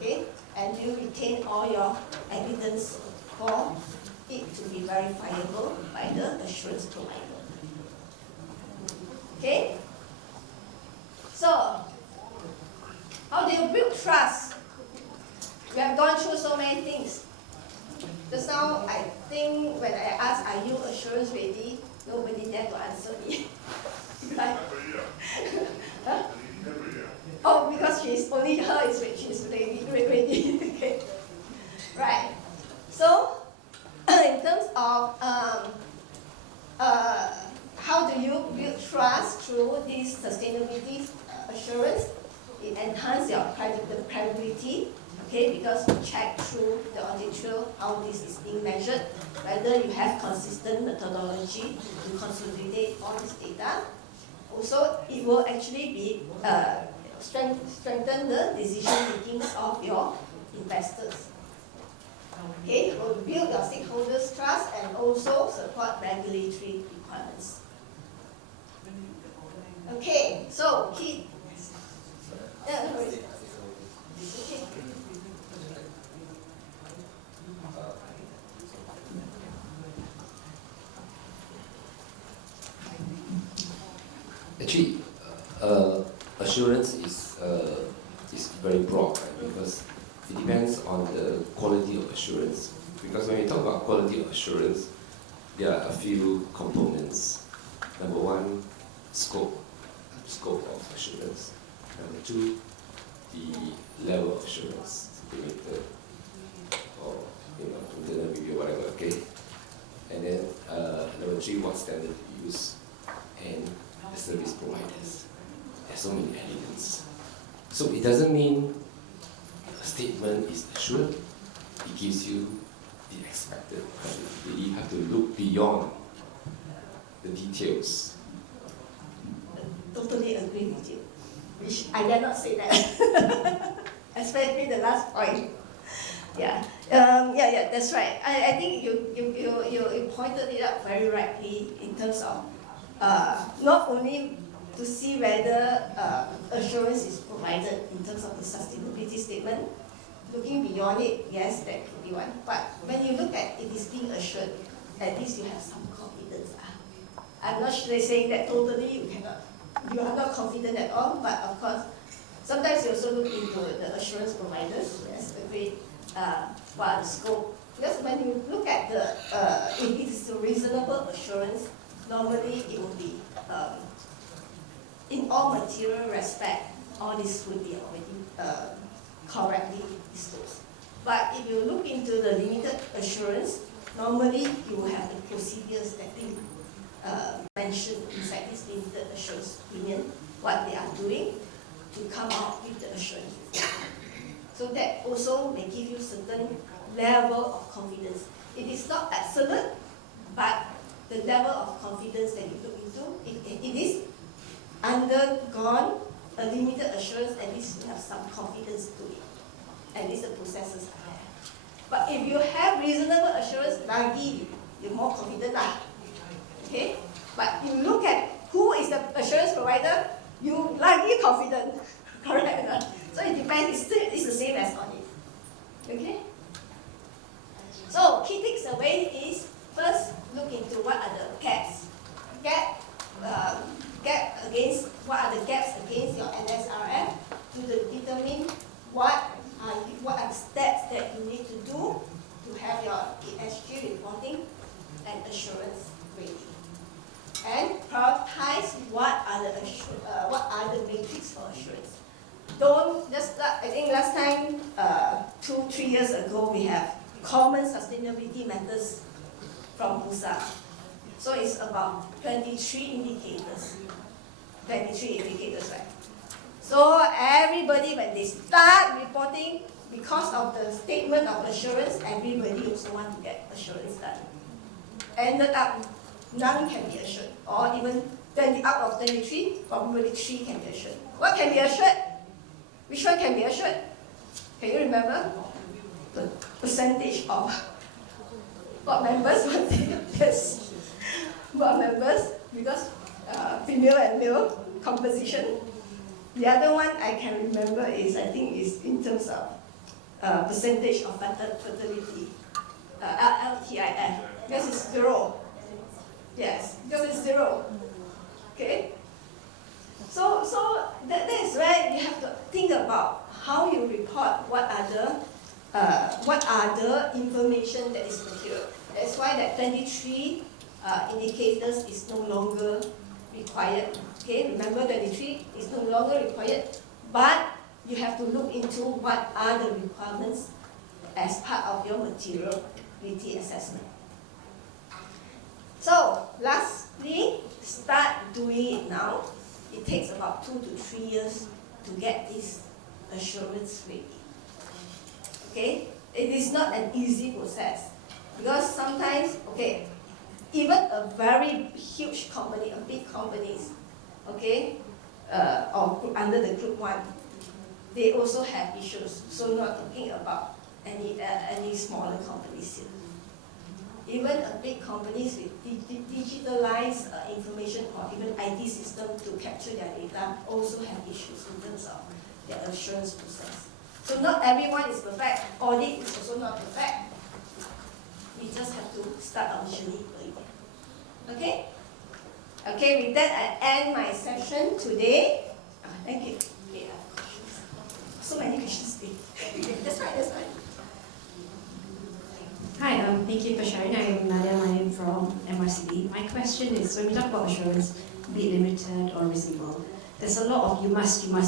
Okay, and you retain all your evidence for it to be verifiable by the assurance provider. Okay, so how do you build trust? We have gone through so many things. Just now, I think when I asked, are you assurance ready? Nobody dared to answer me. Right? Huh? Oh, because she's only her is she's ready. Okay. Right. So, in terms of how do you build trust through this sustainability assurance? It enhances your credibility. Okay, because you check through the audit trail how this is being measured, whether you have consistent methodology to consolidate all this data. Also, it will actually be strengthen the decision making of your investors. Okay, it will build your stakeholders' trust and also support regulatory requirements. Okay, so key. Yeah, no worries. Okay. Actually, assurance is very broad, right? Because it depends on the quality of assurance. Because when we talk about quality of assurance, there are a few components. Number one, scope of assurance. Number two, the level of assurance, limited or internal review, whatever. Okay. And then number three, what standard to use, and the service providers. There's so many elements. So it doesn't mean a statement is assured. It gives you the expected. But you have to look beyond the details. Totally agree with you. Which I dare not say that, especially the last point. Yeah, that's right. I think you pointed it out very rightly in terms of not only to see whether assurance is provided in terms of the sustainability statement. Looking beyond it, yes, that could be one. But when you look at it is being assured, at least you have some confidence. I'm not saying that totally you are not confident at all, but of course, sometimes you also look into the assurance providers, yes, agreed, what are the scope. Because when you look at if it is a reasonable assurance, normally it will be, in all material respect, all this would be already correctly disclosed. But if you look into the limited assurance, normally you will have the procedures that they mentioned inside this limited assurance opinion, what they are doing to come out with the assurance. So that also may give you certain level of confidence. It is not absolute, but the level of confidence that you look into, it is undergone a limited assurance, at least you have some confidence to it. At least the processes are there. But if you have reasonable assurance, lagi you're more confident lah. Okay? But you look at who is the assurance provider, you lagi confident. Correct? So it depends, it's the same as audit. Okay? So key takeaway is first look into what are the gaps. What are the gaps against your NSRF to determine what are the steps that you need to do to have your ESG reporting and assurance ready. And prioritize what are the metrics for assurance. I think last time, 2-3 years ago, we have common sustainability matters from BUSA. So it's about 23 indicators. 23 indicators, right? So everybody, when they start reporting, because of the statement of assurance, everybody also want to get assurance done. Ended up, none can be assured. Or even 20 out of 23, probably 3 can be assured. What can be assured? Which one can be assured? Can you remember? The percentage of board members. Yes. Board members, because female and male composition. The other one I can remember is, I think, is in terms of percentage of fertility, LTIF, because it's 0. Yes, because it's 0. Okay? So that is where you have to think about how you report what are the information that is material. That's why that 23 indicators is no longer required. Okay, remember 23 is no longer required, but you have to look into what are the requirements as part of your materiality assessment. So, lastly, start doing it now. It takes about 2 to 3 years to get this assurance ready. Okay, it is not an easy process because sometimes, okay, even a very huge company, a big companies, okay, or under the group 1, they also have issues. So not talking about any smaller companies here. Even a big companies with digitalized information or even IT system to capture their data also have issues in terms of their assurance process. So not everyone is perfect. Audit is also not perfect. We just have to start our journey early. Okay? Okay, with that I end my session today. Thank you. Okay, questions. So many questions today. That's right. Hi, Thank you for sharing. I am Nadia Manim from MRCB. My question is, when we talk about assurance, be it limited or reasonable, there's a lot of you must. My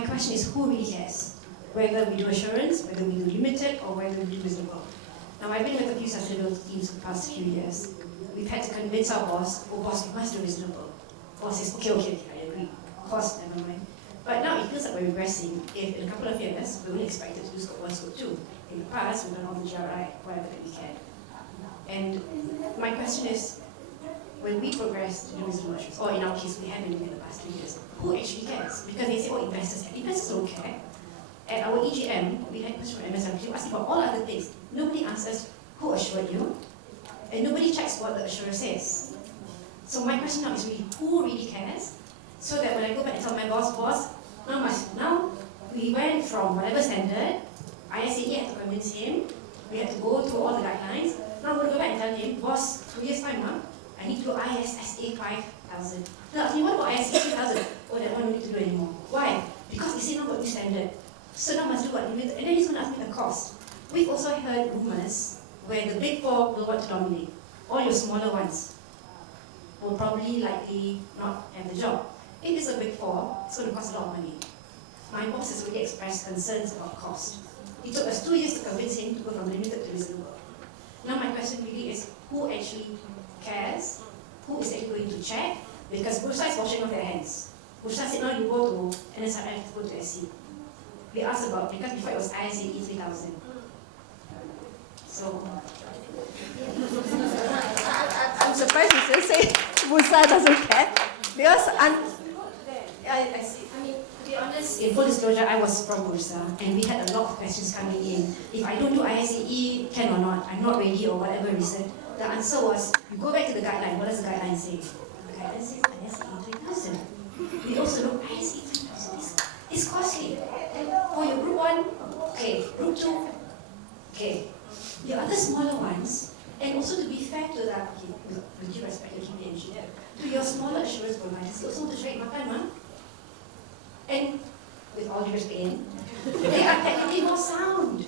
question is, who really cares? Whether we do assurance, whether we do limited, or whether we do reasonable. Now, I've been with a few sustainability teams for the past few years. We've had to convince our boss, oh boss, we must do reasonable. Boss says, okay, I agree. Of course, never mind. But now it feels like we're regressing. If in a couple of years, we're only expected to do scope 1, scope 2. In the past, we've done all the GRI, whatever that we can. And my question is, when we progress to do reasonable assurance, or in our case, we haven't in the past 2 years, who actually cares? Because they say, oh, investors care. Investors don't care. At our EGM, we had questions from MSM, asking about all other things. Nobody answers who assured you, and nobody checks what the assurer says. So my question now is really, who really cares? So that when I go back and tell my boss, now we went from whatever standard, ISAE had to convince him, we had to go through all the guidelines. Now I'm going to go back and tell him, boss, 2 years time, I need to do ISSA 5000. Now, what about ISSA 3000? Oh, that one we need to do anymore. Why? Because he said not got new standard. So now must do what? And then he's going to ask me the cost. We've also heard rumors where the big four will want to dominate. All your smaller ones will probably likely not have the job. If it's a big four, it's going to cost a lot of money. My boss has already expressed concerns about cost. It took us 2 years to convince him to go from limited to reasonable. Now my question really is, who actually cares? Who is actually going to check? Because Bursa is washing off their hands. Bursa said, now you go to NSRF, go to SC. We asked about, because before it was ISAE 3000. So, I'm surprised you still say Bursa doesn't care. Because I see. I mean, to be honest, in full disclosure, I was from Bursa, and we had a lot of questions coming in. If I don't do ISAE, can or not? I'm not ready or whatever reason. The answer was, you go back to the guideline. What does the guideline say? The guideline says ISAE 3000. We also know ISAE 3000 is costly. And for your group 1, okay. Group 2, okay. The other smaller ones, and also to be fair to that, okay, with due respect to KPMG, to your smaller assurance providers, you also want to try makan, and with all due respect, they are technically more sound.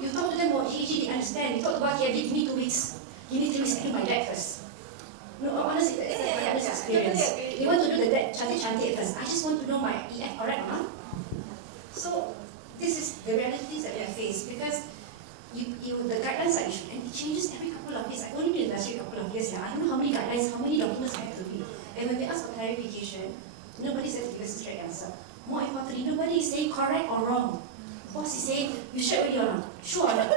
You talk to them about GG, they understand. You talk about KPMG, give me 2 weeks, give me 3 weeks, I do my debt first. No, honestly, that's my honest experience. You want to do the debt, cantik first. I just want to know my EF, correct or not? So, this is the realities that we have faced, because the guidelines are issued, and it changes every couple of years. I've only been in the industry a couple of years. I don't know how many guidelines, how many documents I have to read. And when they ask for clarification, nobody says to give us a straight answer. More importantly, nobody is saying correct or wrong. The boss is saying, you sure already or not? Sure or not?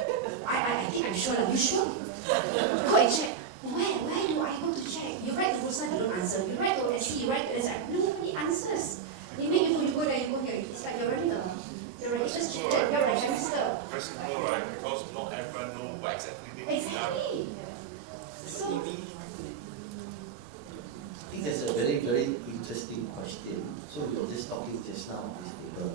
I think I'm sure. You sure? Go and check. Where do I go to check? You write to Bursa, you don't answer. You write to SC, you write to SC. Nobody answers. They make you go there, you go here. It's like you're running a religious check. You're a hamster. Very simple, right? Because not everyone knows what exactly they need. Exactly. So, I think that's a very, very interesting question. So we were just talking just now on this paper.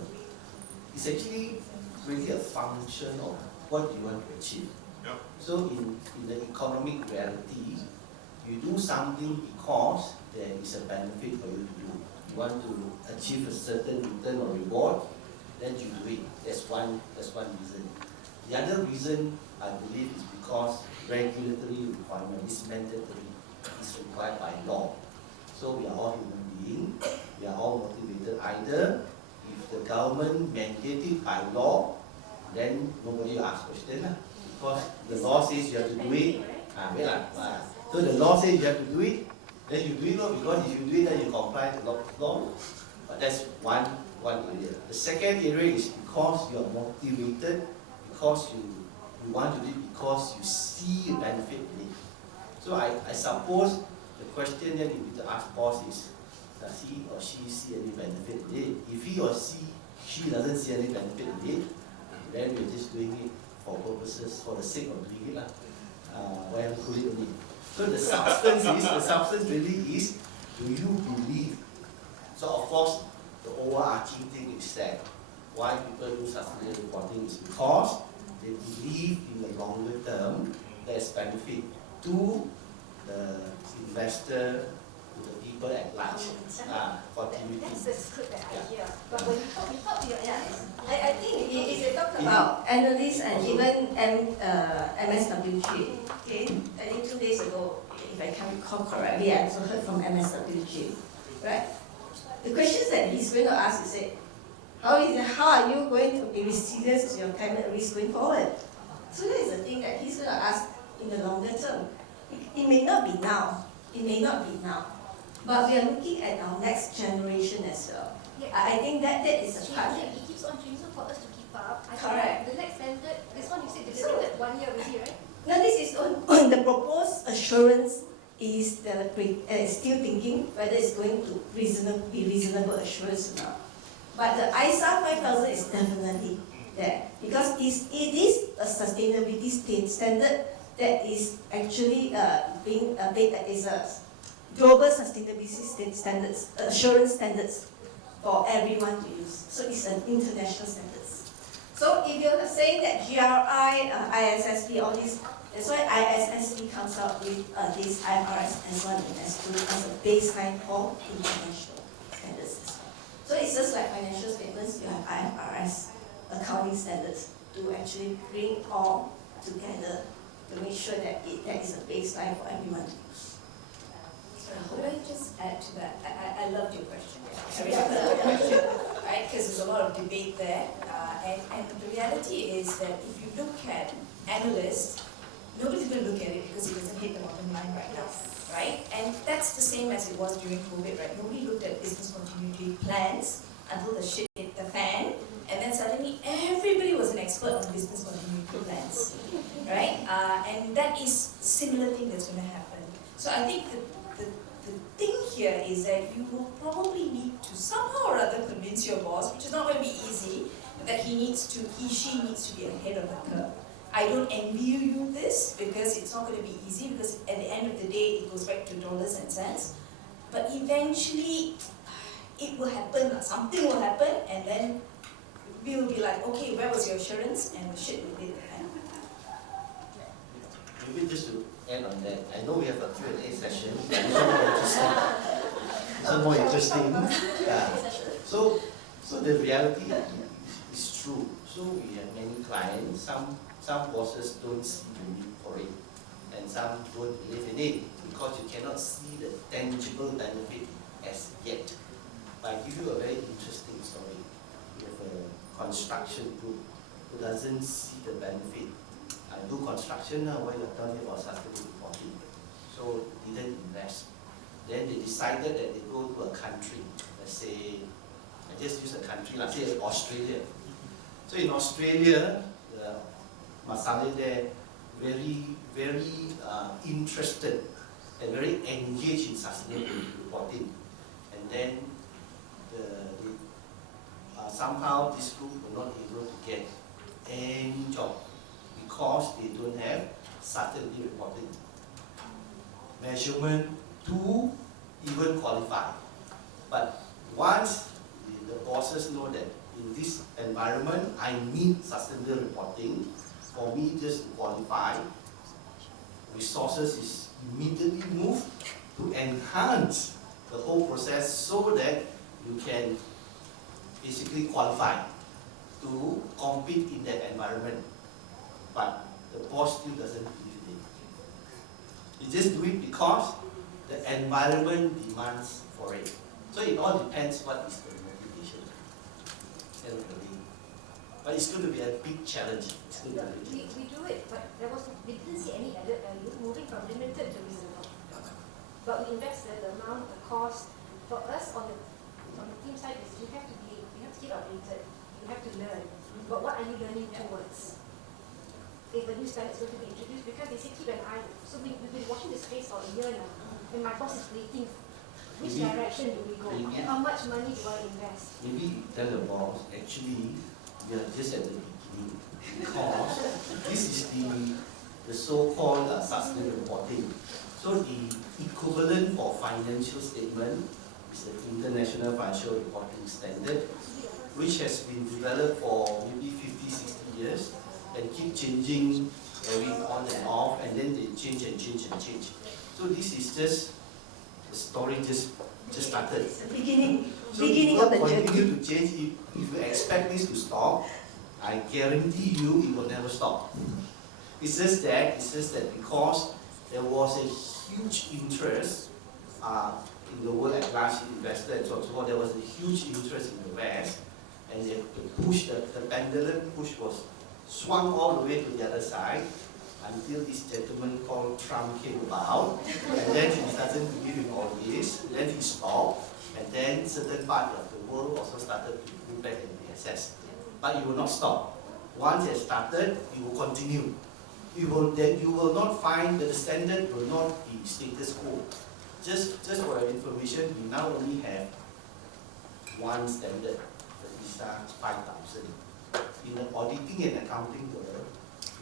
It's actually really a function of what you want to achieve. Yep. So in the economic reality, you do something because there is a benefit for you to do. You want to achieve a certain return or reward, then you do it. That's one reason. The other reason, I believe, is because regulatory requirement is mandatory. It's required by law. So we are all human beings. We are all motivated either. If the government mandated by law, then nobody asks questions. Because the law says you have to do it. So the law says you have to do it, then you do it, because if you do it, then you comply with the law. But that's one area. The second area is because you are motivated, because you want to do it, because you see a benefit in it. So I suppose the question that you need to ask boss is, does he or she see any benefit in it? If he or she doesn't see any benefit in it, then we're just doing it for purposes, for the sake of doing it. Well, put it only. So the substance really is, do you believe? So of course, the overarching thing is that why people do sustainability reporting is because they believe in the longer term there's benefit to the investor, to the people at large. Continuity. That's the script that I Yeah. hear. But when we talk to your analysts, I think if you talk about analysts and even MSWG, okay? I think 2 days ago, if I can recall correctly, I also heard from MSWG, right? The questions that he's going to ask is that, how are you going to be resilient to your climate risk going forward? So that is the thing that he's going to ask in the longer term. It may not be now. It may not be now. But we are looking at our next generation as well. Yeah. I think that is a part. He keeps on changing for us to keep up. I think Correct. The next standard, this one you said delivered 1 year already, right? Now this is on the proposed assurance is still thinking whether it's going to be reasonable assurance or not. But the ISA 5000 is definitely there because it is a sustainability standard that is actually being is a global sustainability standards, assurance standards for everyone to use. So it's an international standards. So if you're saying that GRI, ISSB, all these, that's why ISSB comes out with this IFRS S1 and S2 as a baseline for international standards. So it's just like financial statements, you have IFRS accounting standards to actually bring all together to make sure that that is a baseline for everyone to use. Could I just add to that? I loved your question. I really loved your question, right? Because there's a lot of debate there. And the reality is that if you look at analysts, nobody's going to look at it because it doesn't hit the bottom line right now, right? And that's the same as it was during COVID, right? Nobody looked at business continuity plans until the shit hit the fan, and then suddenly everybody was an expert on business continuity plans, right? And that is similar thing that's going to happen. So I think the thing here is that you will probably need to somehow or other convince your boss, which is not going to be easy, that she needs to be ahead of the curve. I don't envy you this because it's not going to be easy because at the end of the day it goes back to dollars and cents. But eventually it will happen, something will happen, and then we will be like, okay, where was your assurance? And the shit will hit the fan. Maybe just to add on that, I know we have a Q&A session. This one more interesting. So the reality is true. So we have many clients. Some bosses don't see the need for it, and some don't believe in it because you cannot see the tangible benefit as yet. But I give you a very interesting story. We have a construction group who doesn't see the benefit. I do construction now while you're talking about sustainability reporting. So didn't invest. Then they decided that they go to a country. Let's say, I just use a country, let's say Australia. So in Australia, the Masale there very, very interested and very engaged in sustainability reporting. And then somehow this group were not able to get any job because they don't have sustainability reporting measurement to even qualify. But once the bosses know that in this environment I need sustainability reporting, for me just to qualify, resources is immediately moved to enhance the whole process so that you can basically qualify to compete in that environment. But the boss still doesn't believe in it. He just do it because the environment demands for it. So it all depends what is the motivation. But it's going to be a big challenge. We do it, but we didn't see any added value moving from limited to reasonable. But we invested the amount, the cost. For us on the team side is you have to keep updated. You have to learn. But what are you learning towards? If a new standard is going to be introduced, because they say keep an eye. So we've been watching this space for a year now, and my boss is waiting. Which direction do we go? And how much money do I invest? Maybe tell the boss, actually, we are just at the beginning because this is the so-called sustainable reporting. So the equivalent for financial statement is the International Financial Reporting Standard, which has been developed for maybe 50, 60 years and keep changing every on and off, and then they change and change and change. So this is just the story just started. It's the beginning, So beginning it of the will journey. continue to change. If you expect this to stop, I guarantee you it will never stop. It's just that because there was a huge interest in the world at large, investor and so on, so on, there was a huge interest in the West, and the pendulum push was swung all the way to the other side until this gentleman called Trump came about, and then he started to give him all this, then he stopped, and then certain part of the world also started to move back and reassess. But it will not stop. Once it started, it will continue. You will not find that the standard will not be status quo. Just for your information, we now only have one standard, the ISA 5000. In the auditing and accounting world,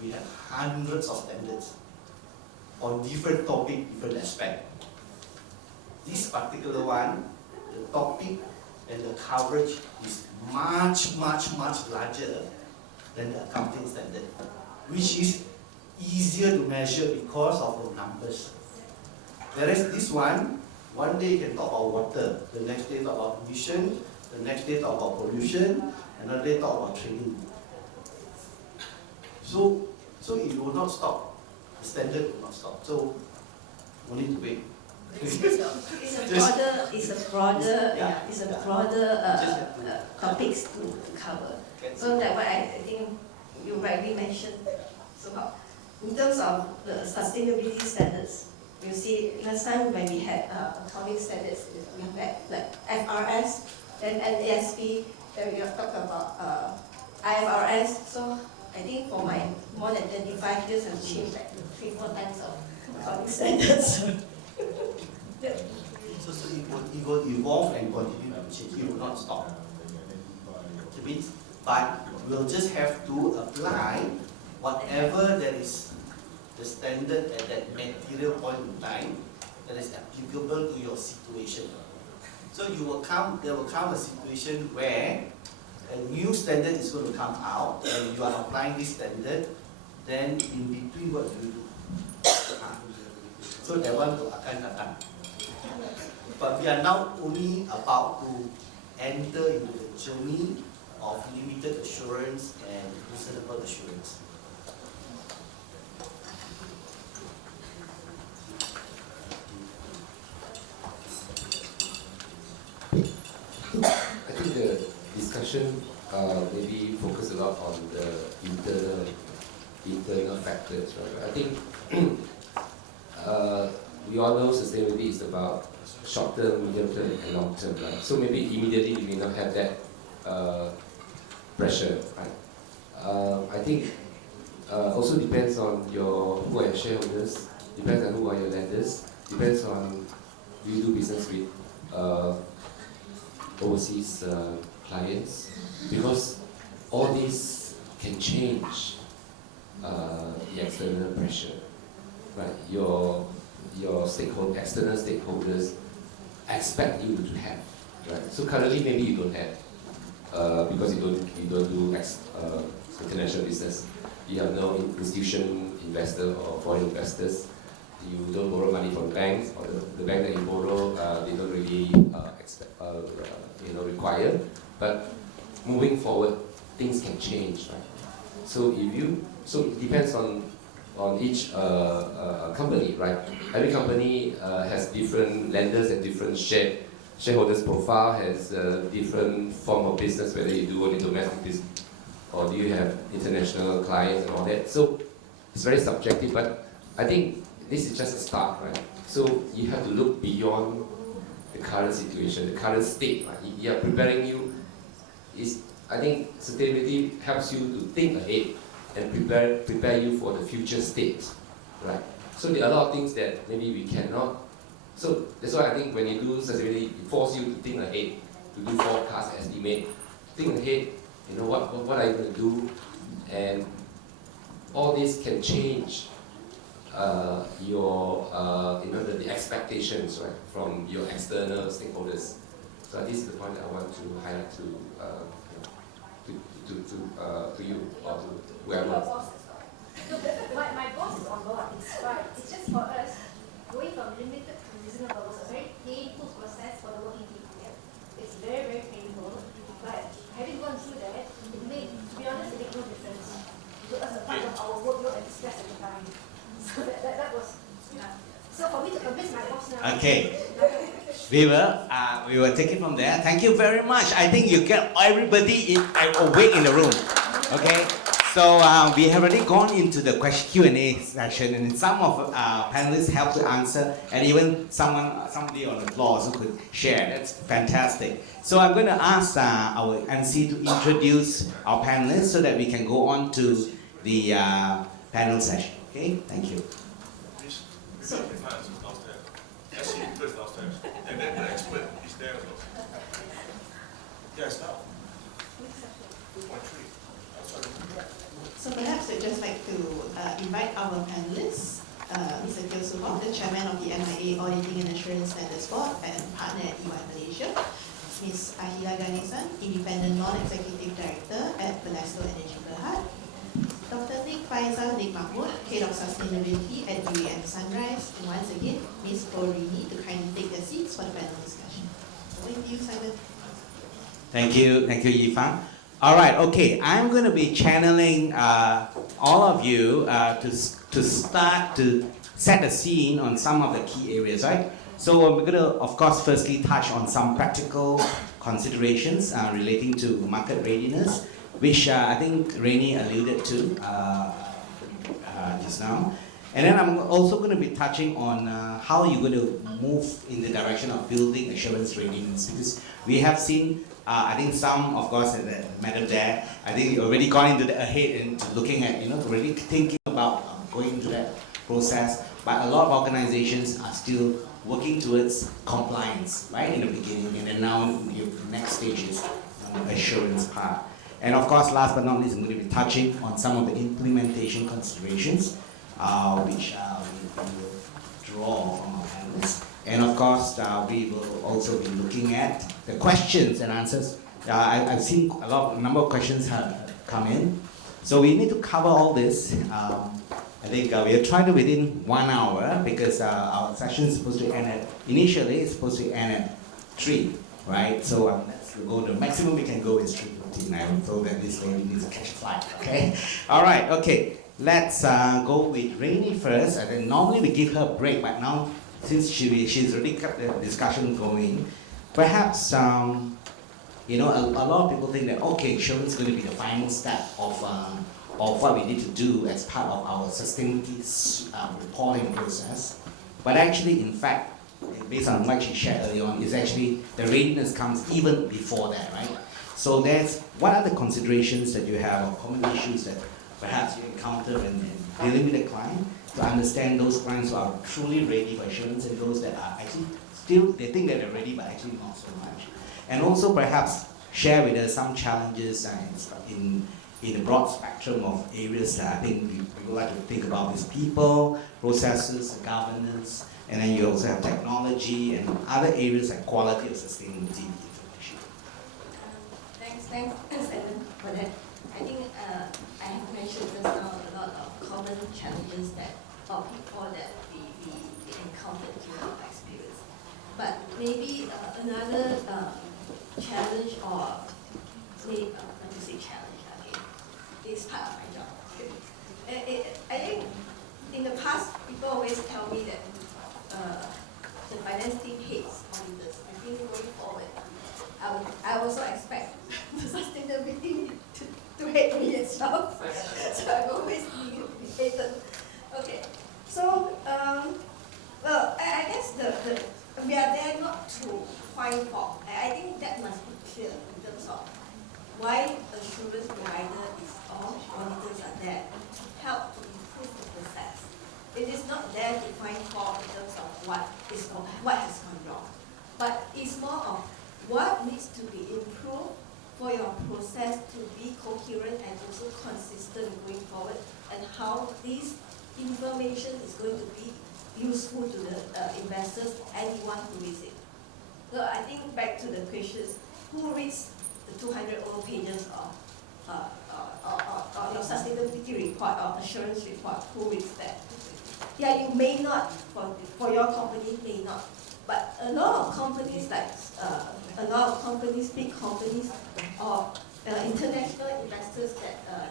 we have hundreds of standards on different topic, different aspect. This particular one, the topic and the coverage is much larger than the accounting standard, which is easier to measure because of the numbers. Whereas this one day you can talk about water, the next day talk about emission, the next day talk about pollution, another day talk about trading. So it will not stop. The standard will not stop. So we need to wait. It's a broader topics to cover. So that what I think you rightly mentioned. So in terms of the sustainability standards, you see last time when we had accounting standards, we had like FRS, then AASB, then we have talked about IFRS. So I think for my more than 25 years, I've changed like 3-4 times of accounting standards. So it will evolve and continue to change. It will not stop. It means, but we'll just have to apply whatever that is the standard at that material point in time that is applicable to your situation. So there will come a situation where a new standard is going to come out and you are applying this standard, then in between what do you do? So that one will akan datang. But we are now only about to enter into the journey of limited assurance and reasonable assurance. I think the discussion maybe focus a lot on the internal factors, right? I think we all know sustainability is about short term, medium term, and long term, right? So maybe immediately you may not have that pressure, right? I think also depends on who are your shareholders, depends on who are your lenders, depends on who you do business with overseas clients, because all these can change the external pressure, right? Your external stakeholders expect you to have, right? So currently maybe you don't have because you don't do international business. You have no institution investor or foreign investors. You don't borrow money from banks, or the bank that you borrow, they don't really require. But moving forward, things can change, right? So it depends on each company, right? Every company has different lenders and different shareholders profile, has a different form of business, whether you do only domestic business or do you have international clients and all that. So it's very subjective, but I think this is just a start, right? So you have to look beyond the current situation, the current state, right? You are preparing you. I think sustainability helps you to think ahead and prepare you for the future state, right? So there are a lot of things that maybe we cannot. So that's why I think when you do sustainability, it forces you to think ahead, to do forecast, estimate, think ahead. You know what are you going to do, and all this can change the expectations, right, from your external stakeholders. So this is the point that I want to highlight to you or to whoever. Your boss as well. No, my boss is on board. It's right. It's just for us, going from limited to reasonable was a very That was, so for me to convince my boss now. Okay. We will take it from there. Thank you very much. I think you get everybody awake in the room. Okay. So we have already gone into the Q&A session, and some of panelists helped to answer, and even somebody on the floor also could share. That's fantastic. So I'm going to ask our MC to introduce our panelists so that we can go on to the panel session. Okay. Thank you. So, downstairs. I see it downstairs. And then the expert is there as well. Yes, now. 2.3. So perhaps I'd just like to invite our panelists, Mr. Teoh, the chairman of the MIA Auditing and Assurance Standards Board and partner at EY Malaysia, Ms. Ahila Ganesan, independent non-executive director at Velesto Energy Berhad, Dr. Faizah Mahmood, head of sustainability at UAM Sunrise, and once again, Ms. Rini to kindly take their seats for the panel discussion. Over to you, Simon. Thank you, Yifang. All right, okay. I'm going to be channeling all of you to start to set the scene on some of the key areas, right? So we're going to, of course, firstly touch on some practical considerations relating to market readiness, which I think Rainey alluded to just now. And then I'm also going to be touching on how you're going to move in the direction of building assurance readiness, because we have seen I think some, of course, Madam there, I think you already gone into the ahead and looking at, really thinking about going into that process. But a lot of organizations are still working towards compliance, right, in the beginning, and then now the next stage is assurance part. And of course, last but not least, I'm going to be touching on some of the implementation considerations, which we will draw from our panelists. And of course, we will also be looking at the questions and answers. I've seen a number of questions have come in. So we need to cover all this. I think we are trying to within 1 hour, because our session is supposed to end initially it's supposed to end at 3, right? So let's go, the maximum we can go is 3:15. I'm told that this lady needs to catch a flight, okay? All right, okay. Let's go with Rainey first. And then normally we give her a break, but now, since she's already kept the discussion going, perhaps a lot of people think that assurance is going to be the final step of what we need to do as part of our sustainability reporting process. But actually, in fact, based on what she shared earlier on, is actually the readiness comes even before that, right? So what are the considerations that you have, or common issues that perhaps you encounter when dealing with a client, to understand those clients who are truly ready for assurance and those that are actually still, they think that they're ready but actually not so much. And also perhaps share with us some challenges in the broad spectrum of areas that I think we would like to think about with people, processes, governance, and then you also have technology and other areas like quality of sustainability information. Thanks, Simon, for that. I think I have mentioned just now a lot of common challenges or people that we encountered during our experience. But maybe another challenge, or let me say challenge, okay, is part of my job. I think in the past, people always tell me that the finance team hates auditors. I think going forward, I also expect the sustainability to hate me as well. So I'm always being hated. Okay. So, well, I guess we are there not to find fault. I think that must be clear in terms of why assurance provider is, or auditors are there to help to improve the process. It is not there to find fault in terms of what has gone wrong, but it's more of what needs to be improved for your process to be coherent and also consistent going forward, and how this information is going to be useful to the investors, anyone who reads it. So I think back to the questions, who reads the 200 over pages of your sustainability report or assurance report? Who reads that? Yeah, you may not, for your company, may not. But a lot of companies, big companies, or international investors that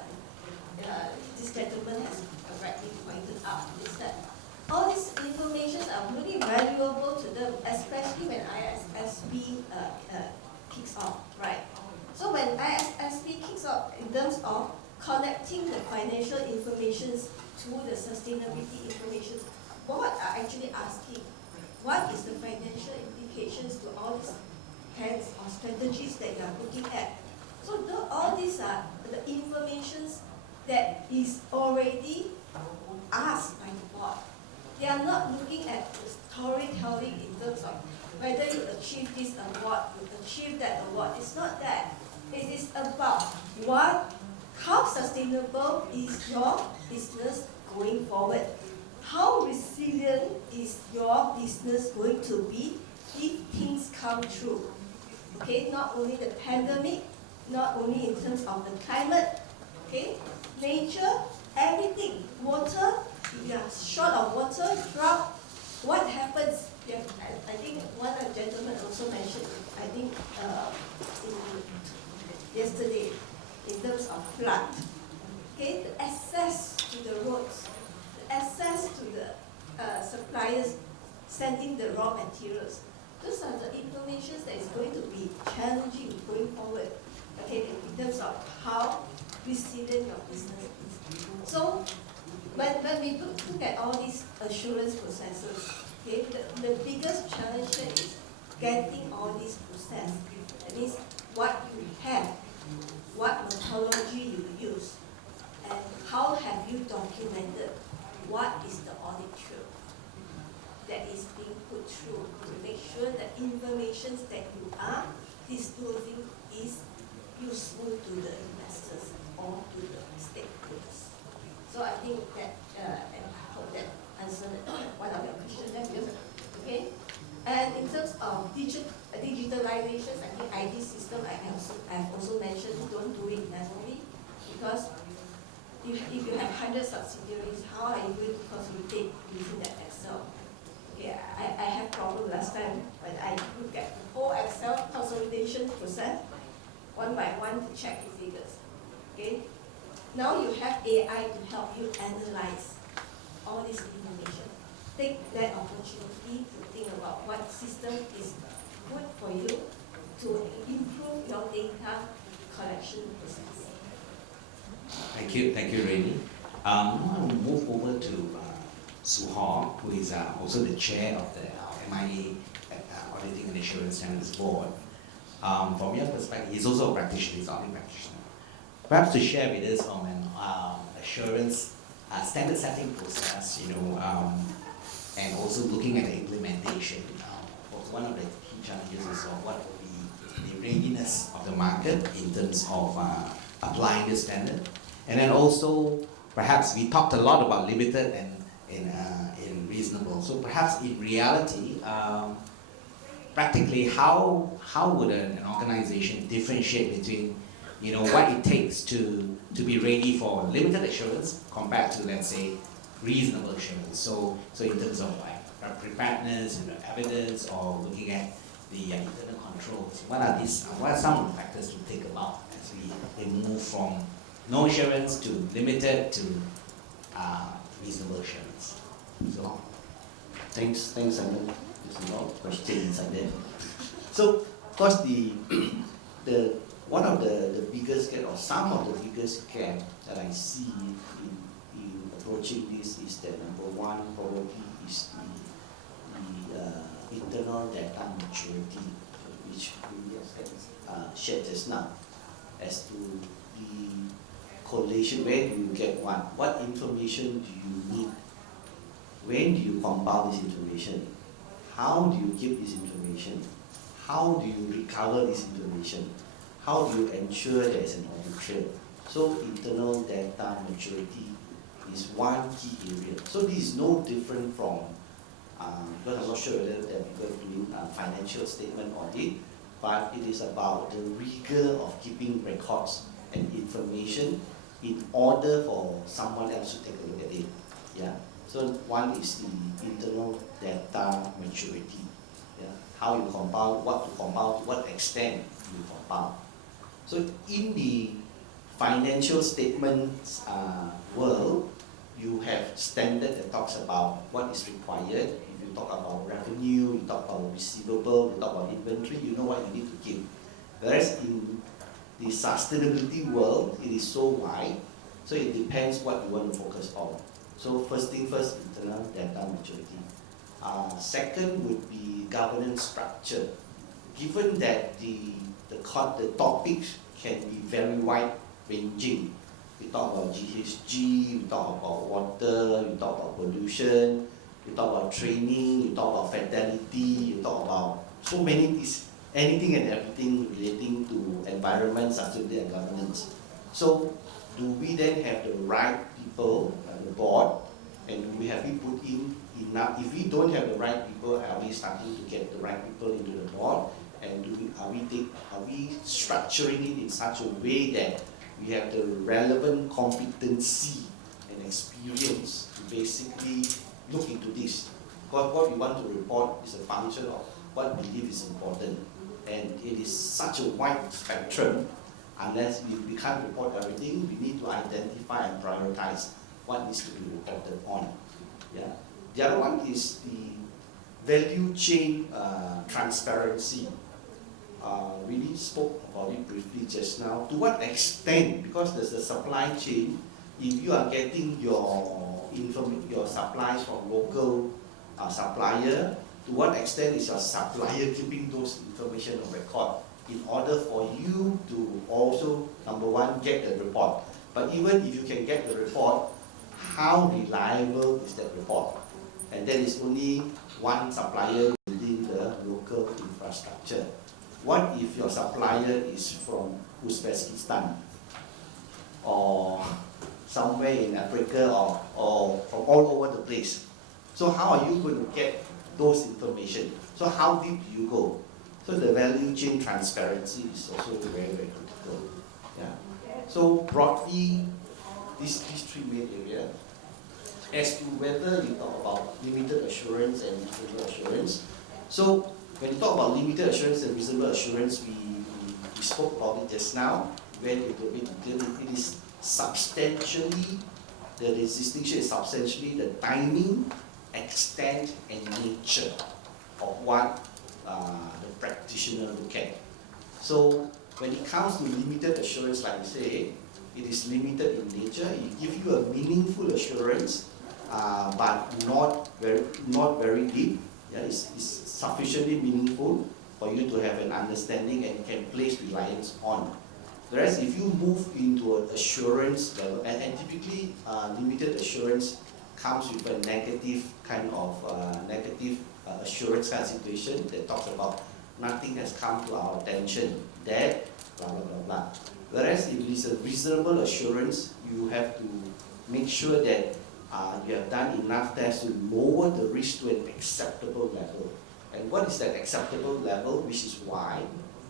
this gentleman has correctly pointed out, is that valuable to them, especially when AASB kicks off, right? So when AASB kicks off in terms of connecting the financial information to the sustainability information, board are actually asking, what is the financial implications to all these plans or strategies that you are looking at? So all these are the informations that is already asked by the board. They are not looking at the storytelling in terms of whether you achieve this award, you achieve that award. It's not that. It is about how sustainable is your business going forward? How resilient is your business going to be if things come true? Okay, not only the pandemic, not only in terms of the climate, okay, nature, everything, water, if you are short of water, drought, what happens? I think one of the gentlemen also mentioned, I think yesterday, in terms of flood. Okay, the access to the roads, the access to the suppliers sending the raw materials. Those are the information that is going to be challenging going forward. Okay, in terms of how resilient your business is. So when we look at all these assurance processes, okay, the biggest challenge here is getting all these processes. That means what you have, what methodology you use, and how have you documented what is the audit trail that is being put through to make sure the information that you are disclosing is useful to the investors or to the stakeholders. So I think that, and I hope that answered one of your questions there, okay? And in terms of digitalization, I think IT system, I've also mentioned, don't do it manually, because if you have 100 subsidiaries, how are you going to consolidate using that Excel? Okay, I had problem last time when I look at the whole Excel consolidation process, one by one to check the figures. Okay, now you have AI to help you analyze all this information. Take that opportunity to think about what system is good for you to improve your data collection process. Thank you, Rainy. I want to move over to Hock, who is also the chair of the MIA Auditing and Assurance Standards Board. From your perspective, he's also a practitioner, he's an audit practitioner. Perhaps to share with us from an assurance standard setting process, and also looking at the implementation. One of the key challenges is what will be the readiness of the market in terms of applying this standard. And then also, perhaps we talked a lot about limited and in reasonable. So perhaps in reality, practically, how would an organization differentiate between, what it takes to be ready for limited assurance compared to, let's say, reasonable assurance. So in terms of like preparedness and evidence, or looking at the internal controls, what are some of the factors to think about as we move from no assurance to limited to reasonable assurance? So, Thanks, Simon. There's a lot of questions inside there. So, of course, one of the biggest gap, or some of the biggest gap that I see in approaching this is that number one probably is the internal data maturity, which we shared just now, as to the collation. Where do you get what information do you need? When do you compile this information? How do you keep this information? How do you recover this information? How do you ensure there is an audit trail? So internal data maturity is one key area. So this is no different from, because I'm not sure whether there are people doing financial statement audit, but it is about the rigor of keeping records and information in order for someone else to take a look at it. Yeah. So one is the internal data maturity. Yeah. How you compile, what to compile, to what extent you compile. So in the financial statements world, you have standard that talks about what is required. If you talk about revenue, you talk about receivable, you talk about inventory, you know what you need to give. Whereas in the sustainability world, it is so wide, so it depends what you want to focus on. So first thing first, internal data maturity. Second would be governance structure. Given that the topics can be very wide ranging, we talk about GHG, we talk about water, we talk about pollution, we talk about training, you talk about fatality, you talk about so many things, anything and everything relating to environment, sustainability and governance. So do we then have the right people on the board, and do we have we put in enough? If we don't have the right people, are we starting to get the right people into the board? And are we structuring it in such a way that we have the relevant competency and experience to basically look into this? Because what we want to report is a function of what we believe is important. And it is such a wide spectrum, unless we can't report everything, we need to identify and prioritize what needs to be reported on. Yeah. The other one is the value chain transparency. Really spoke about it briefly just now. To what extent, because there's a supply chain, if you are getting your supplies from local supplier, to what extent is your supplier keeping those information on record in order for you to also, number one, get the report. But even if you can get the report, how reliable is that report? And there is only one supplier within the local infrastructure. What if your supplier is from Uzbekistan or somewhere in Africa or from all over the place? So how are you going to get those information? So how deep do you go? So the value chain transparency is also very, very critical. Yeah. So broadly, these three main areas. As to whether you talk about limited assurance and reasonable assurance. So when you talk about limited assurance and reasonable assurance, we spoke about it just now. When it is substantially, the distinction is substantially the timing, extent, and nature of what the practitioner look at. So when it comes to limited assurance, like I say, it is limited in nature. It gives you a meaningful assurance, but not very deep. Yeah, it's sufficiently meaningful for you to have an understanding and can place reliance on. Whereas if you move into an assurance level, and typically limited assurance comes with a negative kind of assurance kind of situation that talks about nothing has come to our attention, that blah blah blah blah. Whereas if it is a reasonable assurance, you have to make sure that you have done enough tests to lower the risk to an acceptable level. And what is that acceptable level? Which is why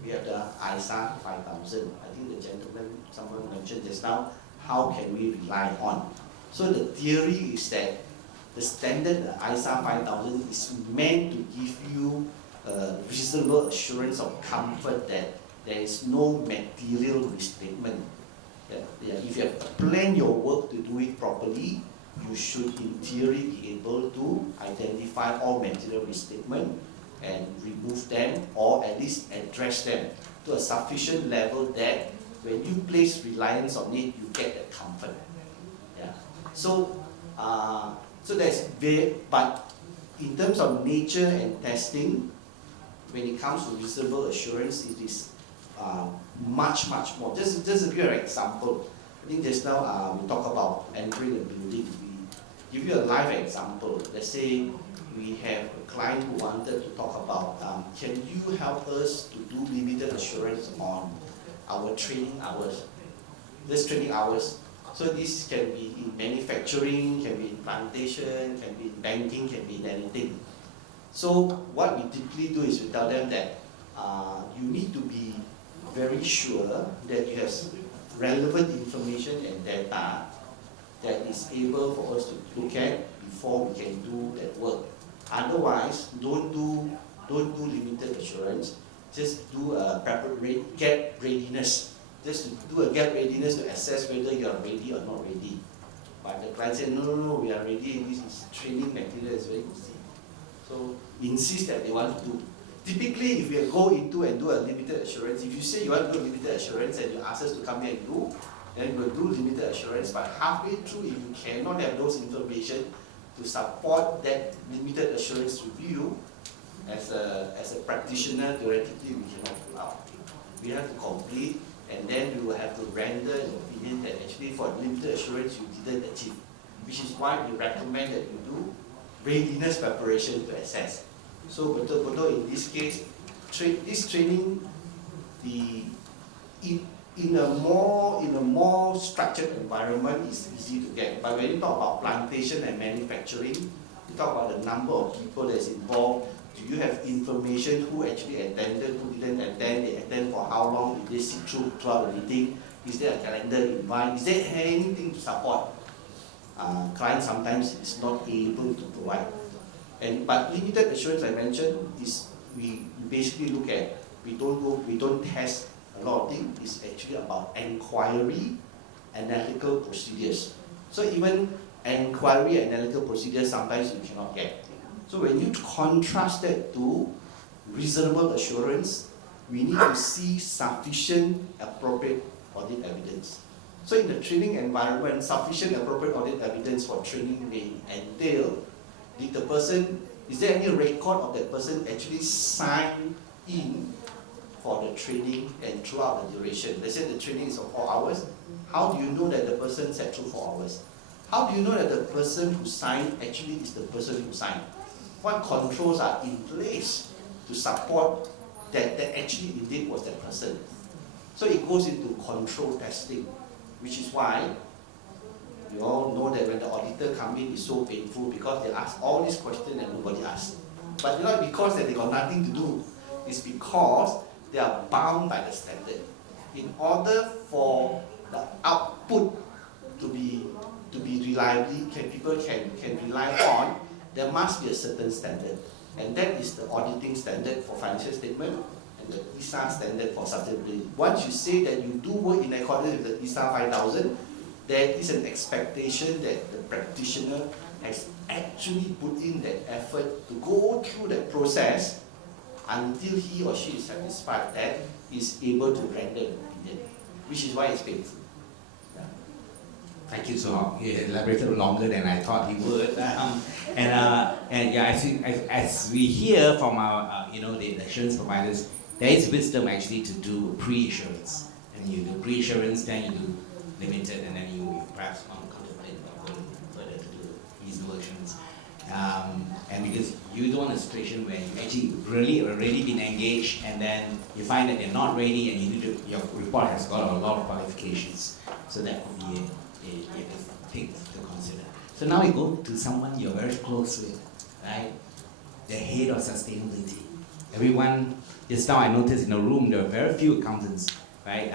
we have the ISA 5000. I think the gentleman, someone mentioned just now, how can we rely on? So the theory is that the standard, the ISA 5000, is meant to give you a reasonable assurance of comfort that there is no material misstatement. If you have planned your work to do it properly, you should in theory be able to identify all material misstatement and remove them, or at least address them to a sufficient level that when you place reliance on it, you get that comfort. Yeah. So but in terms of nature and testing, when it comes to reasonable assurance, it is much more. Just to give you an example, I think just now we talk about entering a building. We give you a live example. Let's say we have a client who wanted to talk about, can you help us to do limited assurance on our training hours? This training hours. So this can be in manufacturing, can be in plantation, can be in banking, can be in anything. So what we typically do is we tell them that you need to be very sure that you have relevant information and data that is able for us to look at before we can do that work. Otherwise, don't do limited assurance. Just do a gap readiness. Just to do a gap readiness to assess whether you are ready or not ready. But the client said, no, we are ready. This is training material, is very easy. So we insist that they want to do. Typically, if we go into and do a limited assurance, if you say you want to do limited assurance and you ask us to come here and do, then we'll do limited assurance, but halfway through, if you cannot have those information to support that limited assurance review, as a practitioner, theoretically, we cannot pull out. We have to complete, and then we will have to render an opinion that actually for limited assurance you didn't achieve, which is why we recommend that you do readiness preparation to assess. So betul-betul in this case, this training, in a more structured environment is easy to get. But when you talk about plantation and manufacturing, you talk about the number of people that's involved. Do you have information who actually attended, who didn't attend, they attend for how long, did they sit throughout the meeting, is there a calendar invite, is there anything to support? Clients sometimes is not able to provide. But limited assurance I mentioned is we basically look at, we don't test a lot of things. It's actually about inquiry, analytical procedures. So even inquiry, analytical procedures sometimes you cannot get. So when you contrast that to reasonable assurance, we need to see sufficient appropriate audit evidence. So in the training environment, sufficient appropriate audit evidence for training may entail, is there any record of that person actually signed in for the training and throughout the duration? They said the training is for 4 hours. How do you know that the person sat through 4 hours? How do you know that the person who signed actually is the person who signed? What controls are in place to support that actually indeed was that person? So it goes into control testing, which is why you all know that when the auditor comes in, it's so painful because they ask all these questions and nobody asks. But not because that they got nothing to do, it's because they are bound by the standard. In order for the output to be reliably, people can rely on, there must be a certain standard. And that is the auditing standard for financial statement and the ISA standard for sustainability. Once you say that you do work in accordance with the ISA 5000, there is an expectation that the practitioner has actually put in that effort to go through that process until he or she is satisfied that is able to render an opinion, which is why it's painful. Yeah. Thank you, Hock. He elaborated longer than I thought he would. And yeah, as we hear from our, the assurance providers, there is wisdom actually to do pre-assurance. And you do pre-assurance, then you do limited, and then you perhaps contemplate going further to do reasonable assurance. And because you don't want a situation where you actually really already been engaged, and then you find that they're not ready, and you need to, your report has got a lot of qualifications. So that could be a thing to consider. So now we go to someone you're very close with, right? The head of sustainability. Everyone, just now I noticed in the room there are very few accountants, right?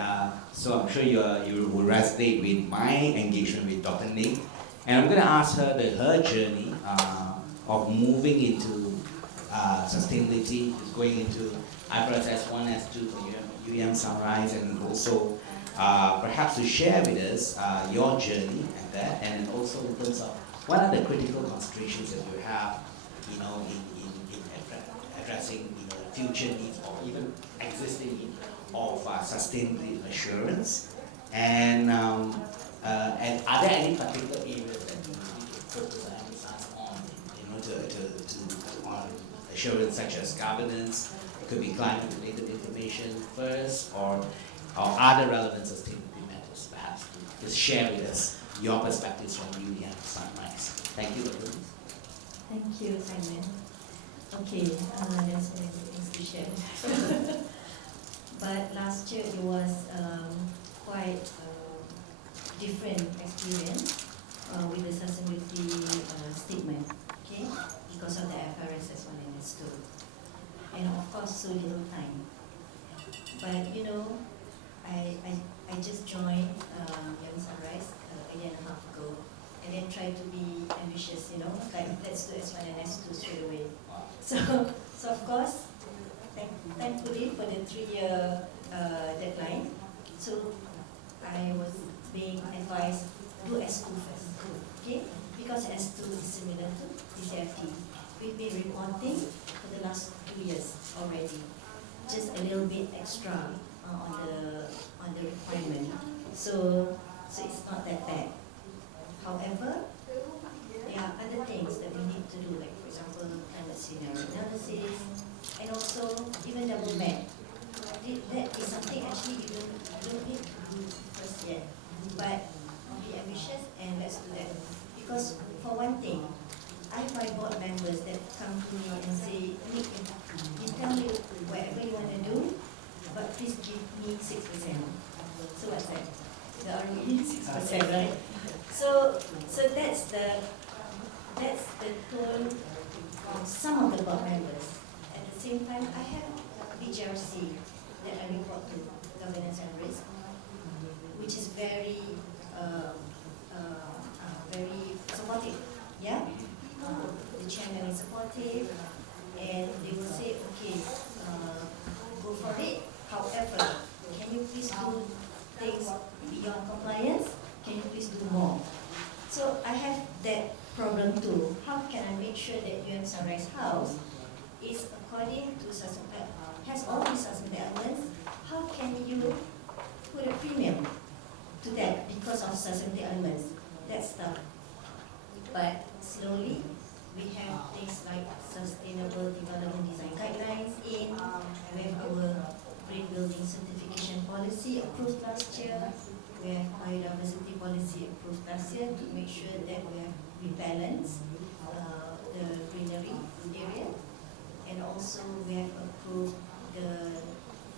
So I'm sure you will resonate with my engagement with Dr. Ning. And I'm going to ask her her journey of moving into sustainability, is going into IFRS S1, S2 for UEM Sunrise, and also perhaps to share with us your journey and that, and also in terms of what are the critical considerations that you have, in addressing future needs or even existing needs of sustainability assurance, and are there any particular areas that you need to focus or emphasize on, on assurance, such as governance? It could be climate-related information first, or other relevant sustainability matters. Perhaps just share with us your perspectives from UEM Sunrise. Thank you, Dr. Thank you, Simon. Okay, there's so many things to share. But last year it was quite different experience with the sustainability statement, okay? Because of the IFRS S1 and S2. And of course, so little time. But I just joined Young Sunrise a year and a half ago, and then tried to be ambitious, like let's do S1 and S2 straight away. So of course, thankfully for the 3-year deadline, so I was being advised do S2 first, okay? Because S2 is similar to DCFT. We've been required reporting for the last 2 years already. Just a little bit extra on the requirement. So it's not that bad. However, there are other things that we need to do, like for example, climate scenario analysis, and also even double math. That is something actually you don't need to do first yet. But be ambitious and let's do that. Because for one thing, I have my board members that come to me and say, Nick, you tell me whatever you want to do, but please give me 6%. So what's that? The ROE 6%, right? So that's the tone of some of the board members. At the same time, I have BGRC that I report to, Governance and Risk, which is very supportive. Yeah, the chairman is supportive, and they will say, okay, go for it. However, can you please do things beyond compliance? Can you please do more? So I have that problem too. How can I make sure that UN Sunrise House is according to has all these sustainable elements? How can you put a premium to that because of sustainable elements? That's tough. But slowly, we have things like Sustainable Development Design Guidelines in, we have our Green Building Certification Policy approved last year, we have Biodiversity Policy approved last year to make sure that we balance the greenery area, and also we have approved the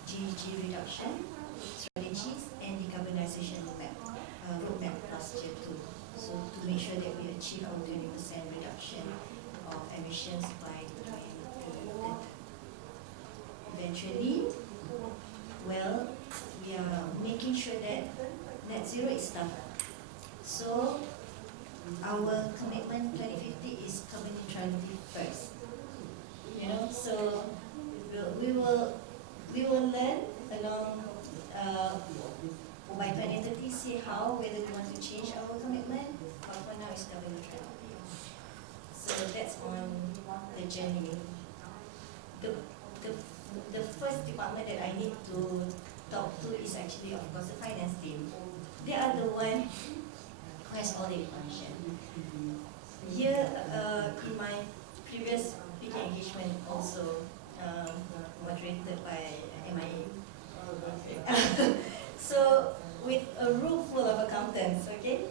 GHG reduction strategies and decarbonization roadmap last year too. So to make sure that we achieve our 20% reduction of emissions by 2030. Eventually, well, we are making sure that net zero is tough. So our commitment 2050 is carbon neutrality first. You know, so we will learn along by 2030, see how, whether we want to change our commitment, but for now it's carbon neutrality. So that's on the journey. The first department that I need to talk to is actually, of course, the finance team. They are the one who has all the information. Here, in my previous speaking engagement, also moderated by MIA. So, with a room full of accountants, okay?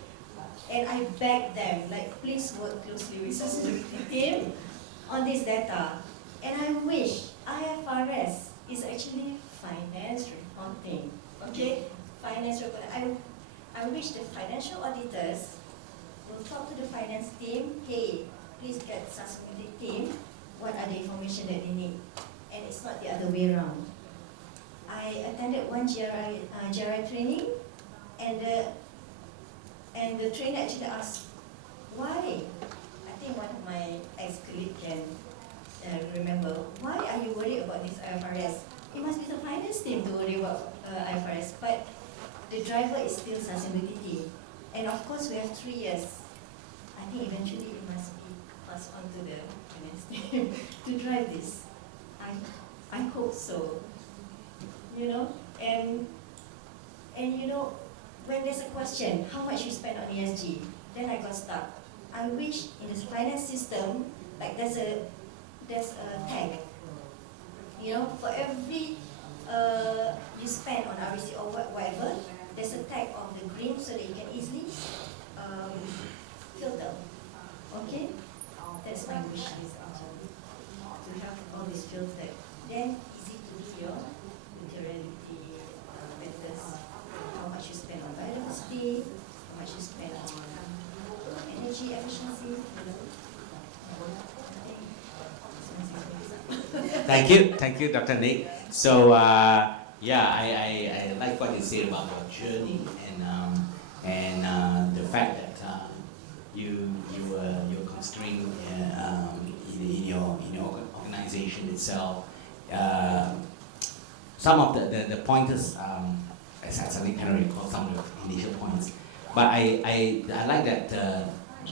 And I begged them, like, please work closely with the sustainability team on this data. And I wish IFRS is actually finance reporting, okay? Finance reporting. I wish the financial auditors will talk to the finance team, hey, please get sustainability team, what are the information that they need? And it's not the other way around. I attended one GRI training, and the trainer actually asked, why? I think one of my ex-colleagues can remember, why are you worried about this IFRS? It must be the finance team to worry about IFRS, but the driver is still sustainability. And of course, we have 3 years. I think eventually it must be passed on to the finance team to drive this. I hope so. You know, and you know, when there's a question, how much you spend on ESG, then I got stuck. I wish in the finance system, like there's a tag. You know, for every you spend on REC or whatever, there's a tag of the green so that you can easily filter. Okay, that's my wish list actually, to have all this filtered. Then easy to do your materiality matters. How much you spend on biodiversity, how much you spend on energy efficiency. Thank you, Dr. Nick. So yeah, I like what you said about your journey and the fact that you're considering in your organization itself. Some of the pointers, I certainly cannot recall some of the initial points, but I like that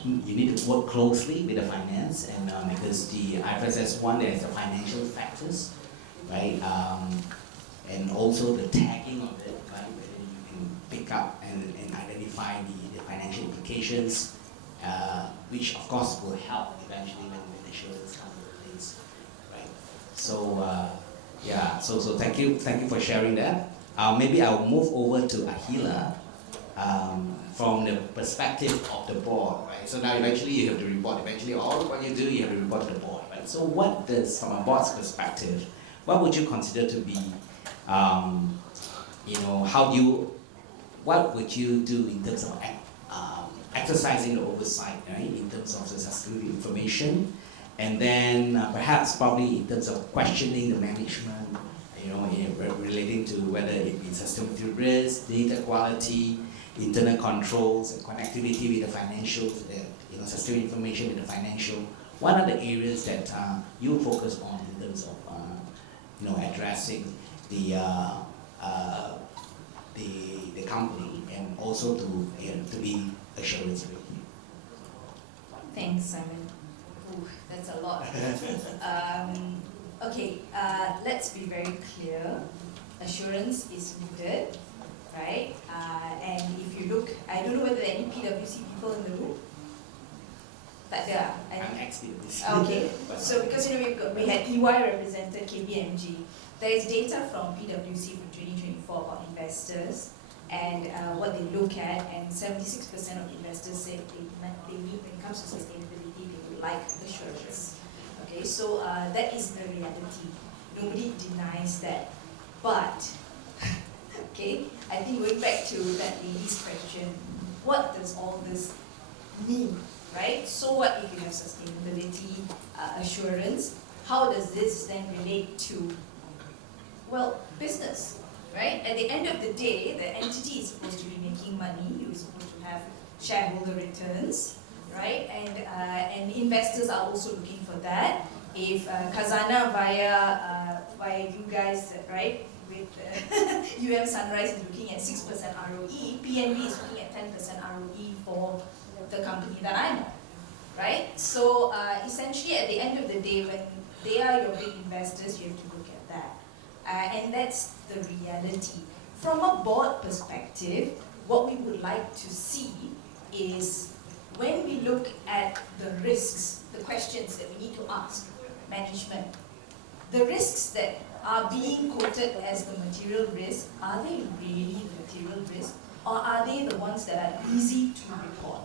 you need to work closely with the finance, and because is the IFRS 1, there's the financial factors, right? And also the tagging of it, right? Whether you can pick up and identify the financial implications, which of course will help eventually when insurance comes into place, right? So yeah, so thank you for sharing that. Maybe I'll move over to Ahila from the perspective of the board, right? So now eventually you have to report. Eventually, all what you do, you have to report to the board, right? So what does, from a board's perspective, what would you consider to be, what would you do in terms of exercising the oversight, right? In terms of the sustainability information, and then perhaps probably in terms of questioning the management, relating to whether it be sustainability risk, data quality, internal controls, and connectivity with the financials, sustainability information with the financial. What are the areas that you focus on in terms of addressing the company and also to be assurance ready? Thanks, Simon. Ooh, that's a lot. Okay, let's be very clear. Assurance is needed, right? And if you look, I don't know whether there are any PwC people in the room. But there are. I'm ex-PwC. Okay, so because we had EY represented KPMG, there is data from PwC from 2024 about investors and what they look at, and 76% of investors say they need, when it comes to sustainability, they would like assurance. Okay, so that is the reality. Nobody denies that. But, okay, I think going back to that lady's question, what does all this mean, right? So what if you have sustainability assurance? How does this then relate to, well, business, right? At the end of the day, the entity is supposed to be making money. You're supposed to have shareholder returns, right? And investors are also looking for that. If Khazanah via you guys, right, with Sunrise is looking at 6% ROE, PNB is looking at 10% ROE for the company that I'm on, right? So essentially, at the end of the day, when they are your big investors, you have to look at that. And that's the reality. From a board perspective, what we would like to see is when we look at the risks, the questions that we need to ask management, the risks that are being quoted as the material risk, are they really the material risk, or are they the ones that are easy to report?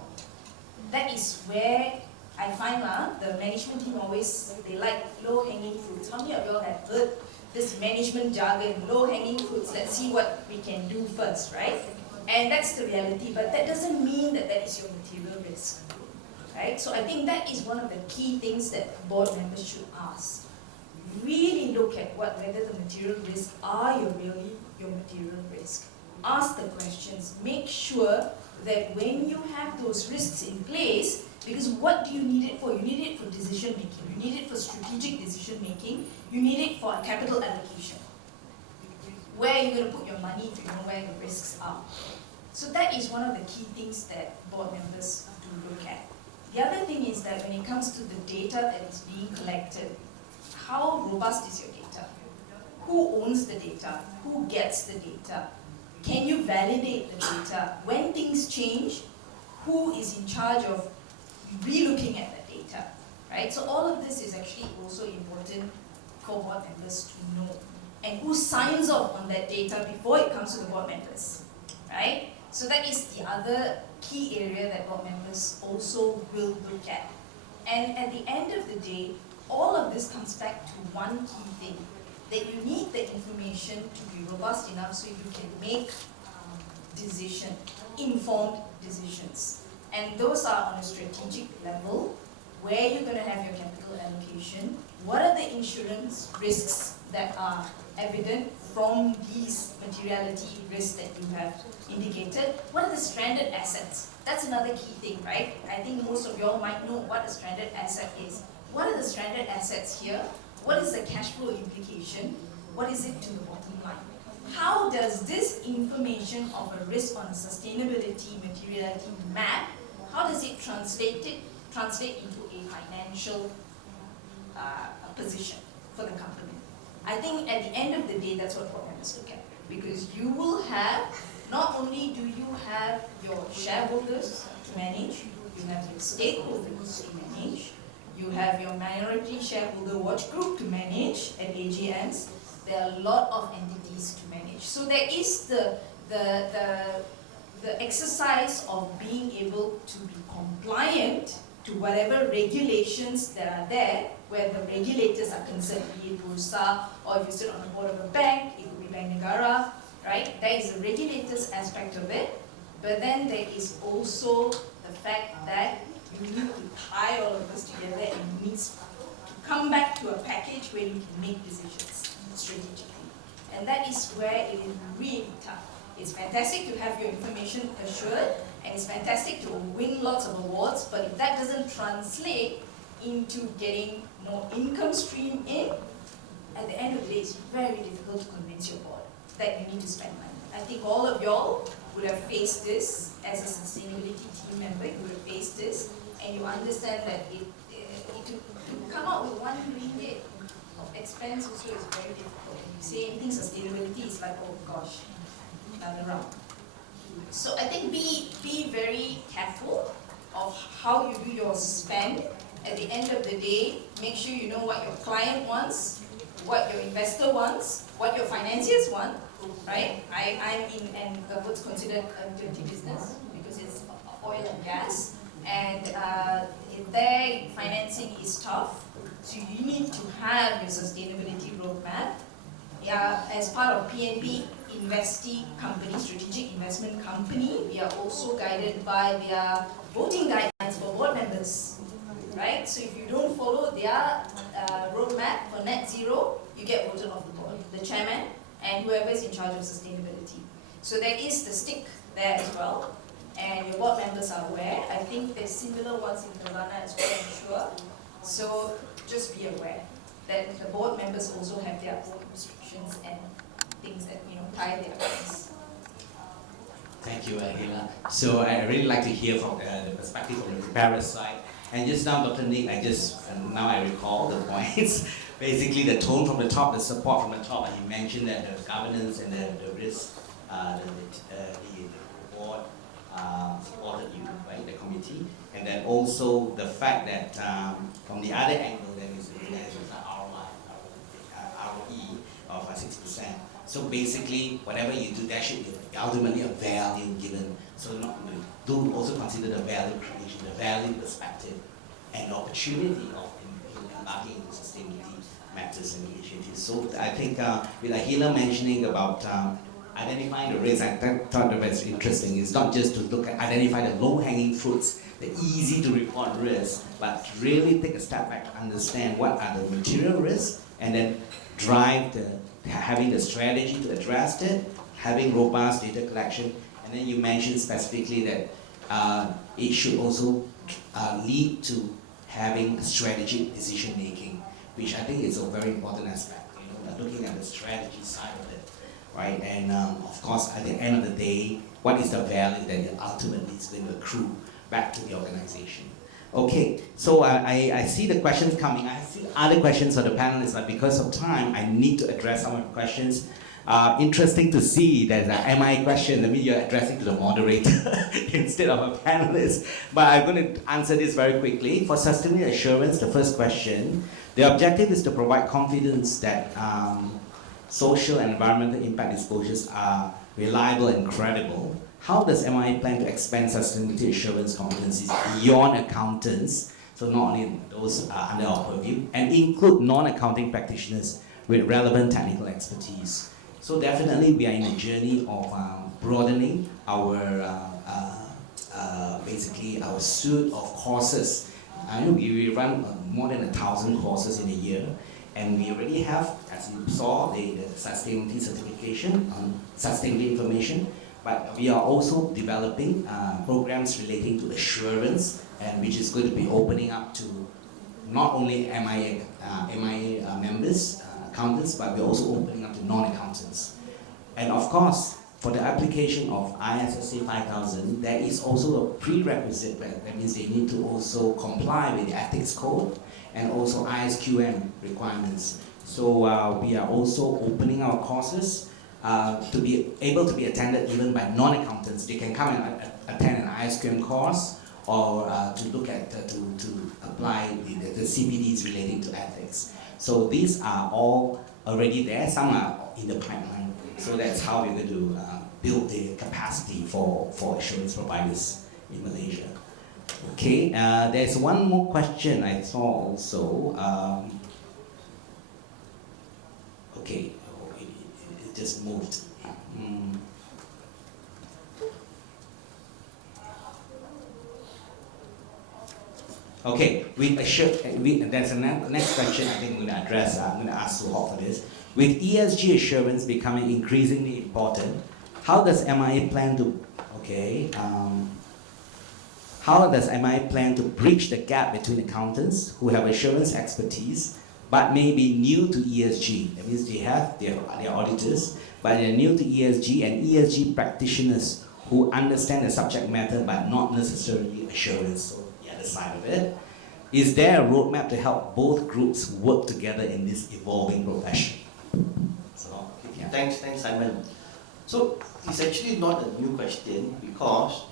That is where I find the management team always, they like low-hanging fruits. How many of y'all have heard this management jargon, low-hanging fruits? Let's see what we can do first, right? And that's the reality, but that doesn't mean that that is your material risk, right? So I think that is one of the key things that board members should ask. Really look at whether the material risks are really your material risk. Ask the questions. Make sure that when you have those risks in place, because what do you need it for? You need it for decision making. You need it for strategic decision making. You need it for capital allocation. Where are you going to put your money if you know where the risks are? So that is one of the key things that board members do look at. The other thing is that when it comes to the data that is being collected, how robust is your data? Who owns the data? Who gets the data? Can you validate the data? When things change, who is in charge of re-looking at the data? Right? So all of this is actually also important for board members to know. And who signs off on that data before it comes to the board members? Right? So that is the other key area that board members also will look at. And at the end of the day, all of this comes back to one key thing, that you need the information to be robust enough so you can make informed decisions. And those are on a strategic level, where you're going to have your capital allocation, what are the insurance risks that are evident from these materiality risks that you have indicated, what are the stranded assets? That's another key thing, right? I think most of y'all might know what a stranded asset is. What are the stranded assets here? What is the cash flow implication? What is it to the bottom line? How does this information of a risk on a sustainability materiality map, how does it translate into a financial position for the company. I think at the end of the day, that's what board members look at. Because you will have, not only do you have your shareholders to manage, you have your stakeholders to manage, you have your minority shareholder watch group to manage at AGMs. There are a lot of entities to manage. So there is the exercise of being able to be compliant to whatever regulations that are there, where the regulators are concerned, be it Bursa, or if you sit on the board of a bank, it could be Bank Negara, right? There is a regulators aspect of it, but then there is also the fact that you need to tie all of this together and you need to come back to a package where you can make decisions strategically. And that is where it is really tough. It's fantastic to have your information assured, and it's fantastic to win lots of awards, but if that doesn't translate into getting more income stream in, at the end of the day, it's very difficult to convince your board that you need to spend money. I think all of y'all would have faced this as a sustainability team member, you would have faced this, and you understand that to come up with 1 ringgit of expense also is very difficult. When you say anything sustainability, it's like, oh gosh, another round. So I think be very careful of how you do your spend. At the end of the day, make sure you know what your client wants, what your investor wants, what your financiers want, right? I'm in what's considered a dirty business because it's oil and gas, and their financing is tough, so you need to have your sustainability roadmap. As part of PNB Investee Company, Strategic Investment Company, we are also guided by their voting guidelines for board members, right? So if you don't follow their roadmap for net zero, you get voted off the board, the chairman and whoever is in charge of sustainability. So there is the stick there as well, and your board members are aware. I think there's similar ones in Telangana as well, I'm sure. So just be aware that the board members also have their own restrictions and things that tie their hands. Thank you, Ahila. So I really like to hear from the perspective of the preparer side. And just now, Dr. Nick, now I recall the points. Basically, the tone from the top, the support from the top, and you mentioned that the governance and the risk, the board supported you, right, the committee. And then also the fact that from the other angle, there is an ROE of 6%. So basically, whatever you do, there should be ultimately a value given. So do also consider the value creation, the value perspective, and the opportunity of embarking into sustainability matters and initiatives. So I think with Ahila mentioning about identifying the risks, I thought that was interesting. It's not just to look at identify the low-hanging fruits, the easy to report risks, but really take a step back to understand what are the material risks, and then drive having the strategy to address it, having robust data collection, and then you mentioned specifically that it should also lead to having strategic decision making, which I think is a very important aspect. Looking at the strategy side of it, right? And of course, at the end of the day, what is the value that ultimately is going to accrue back to the organization? Okay, so I see the questions coming. I see other questions for the panelists, but because of time, I need to address some of the questions. Interesting to see there's an MI question. I mean, you're addressing to the moderator instead of a panelist. But I'm going to answer this very quickly. For sustainability assurance, the first question, the objective is to provide confidence that social and environmental impact disclosures are reliable and credible. How does MI plan to expand sustainability assurance competencies beyond accountants, so not only those under our purview, and include non-accounting practitioners with relevant technical expertise? So definitely we are in a journey of broadening our, basically our suite of courses. We run more than 1,000 courses in a year, and we already have, as you saw, the sustainability certification on sustainability information. But we are also developing programs relating to assurance, and which is going to be opening up to not only MI members, accountants, but we're also opening up to non-accountants. And of course, for the application of ISSA 5000, there is also a prerequisite, that means they need to also comply with the ethics code and also ISQM requirements. So we are also opening our courses to be able to be attended even by non-accountants. They can come and attend an ISQM course or to look at, to apply the CPDs relating to ethics. So these are all already there, some are in the pipeline. So that's how we're going to build the capacity for assurance providers in Malaysia. Okay, there's one more question I saw also. Okay, it just moved. Okay, there's a next question I think I'm going to address. I'm going to ask Hock for this. With ESG assurance becoming increasingly important, how does MIA plan to, how does MIA plan to bridge the gap between accountants who have assurance expertise but may be new to ESG? That means they are auditors, but they're new to ESG, and ESG practitioners who understand the subject matter but not necessarily assurance. So the other side of it. Is there a roadmap to help both groups work together in this evolving profession? So, yeah. Thanks, Simon. So it's actually not a new question because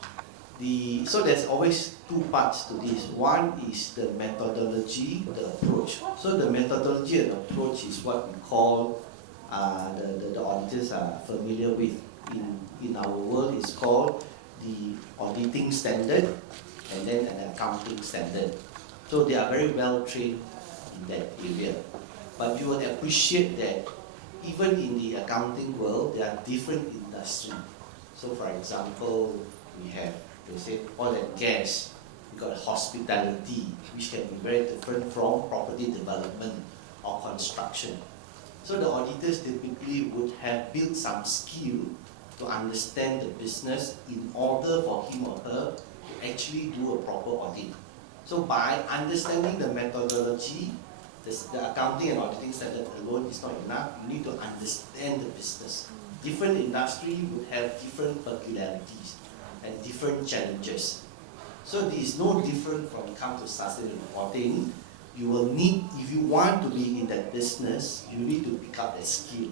so there's always two parts to this. One is the methodology, the approach. So the methodology and approach is what we call the auditors are familiar with. In our world, it's called the auditing standard and then an accounting standard. So they are very well trained in that area. But you will appreciate that even in the accounting world, there are different industries. So for example, we have, they say, oil and gas, we got hospitality, which can be very different from property development or construction. So the auditors typically would have built some skill to understand the business in order for him or her to actually do a proper audit. So by understanding the methodology, the accounting and auditing standard alone is not enough. You need to understand the business. Different industry would have different peculiarities and different challenges. So this is no different from when it comes to sustainable reporting. You will need, if you want to be in that business, you need to pick up that skill.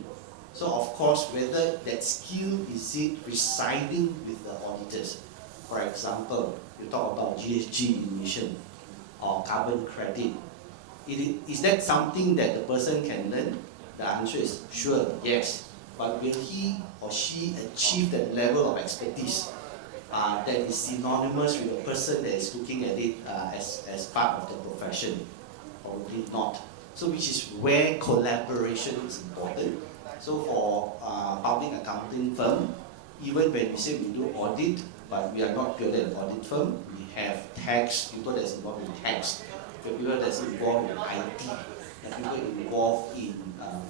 So of course, whether that skill is it residing with the auditors. For example, you talk about GHG emission or carbon credit. Is that something that the person can learn? The answer is sure, yes. But will he or she achieve that level of expertise that is synonymous with a person that is looking at it as part of the profession? Probably not. So which is where collaboration is important. So for public accounting firm, even when we say we do audit, but we are not purely an audit firm, we have tax, people that's involved in tax, people that's involved in IT, and people involved in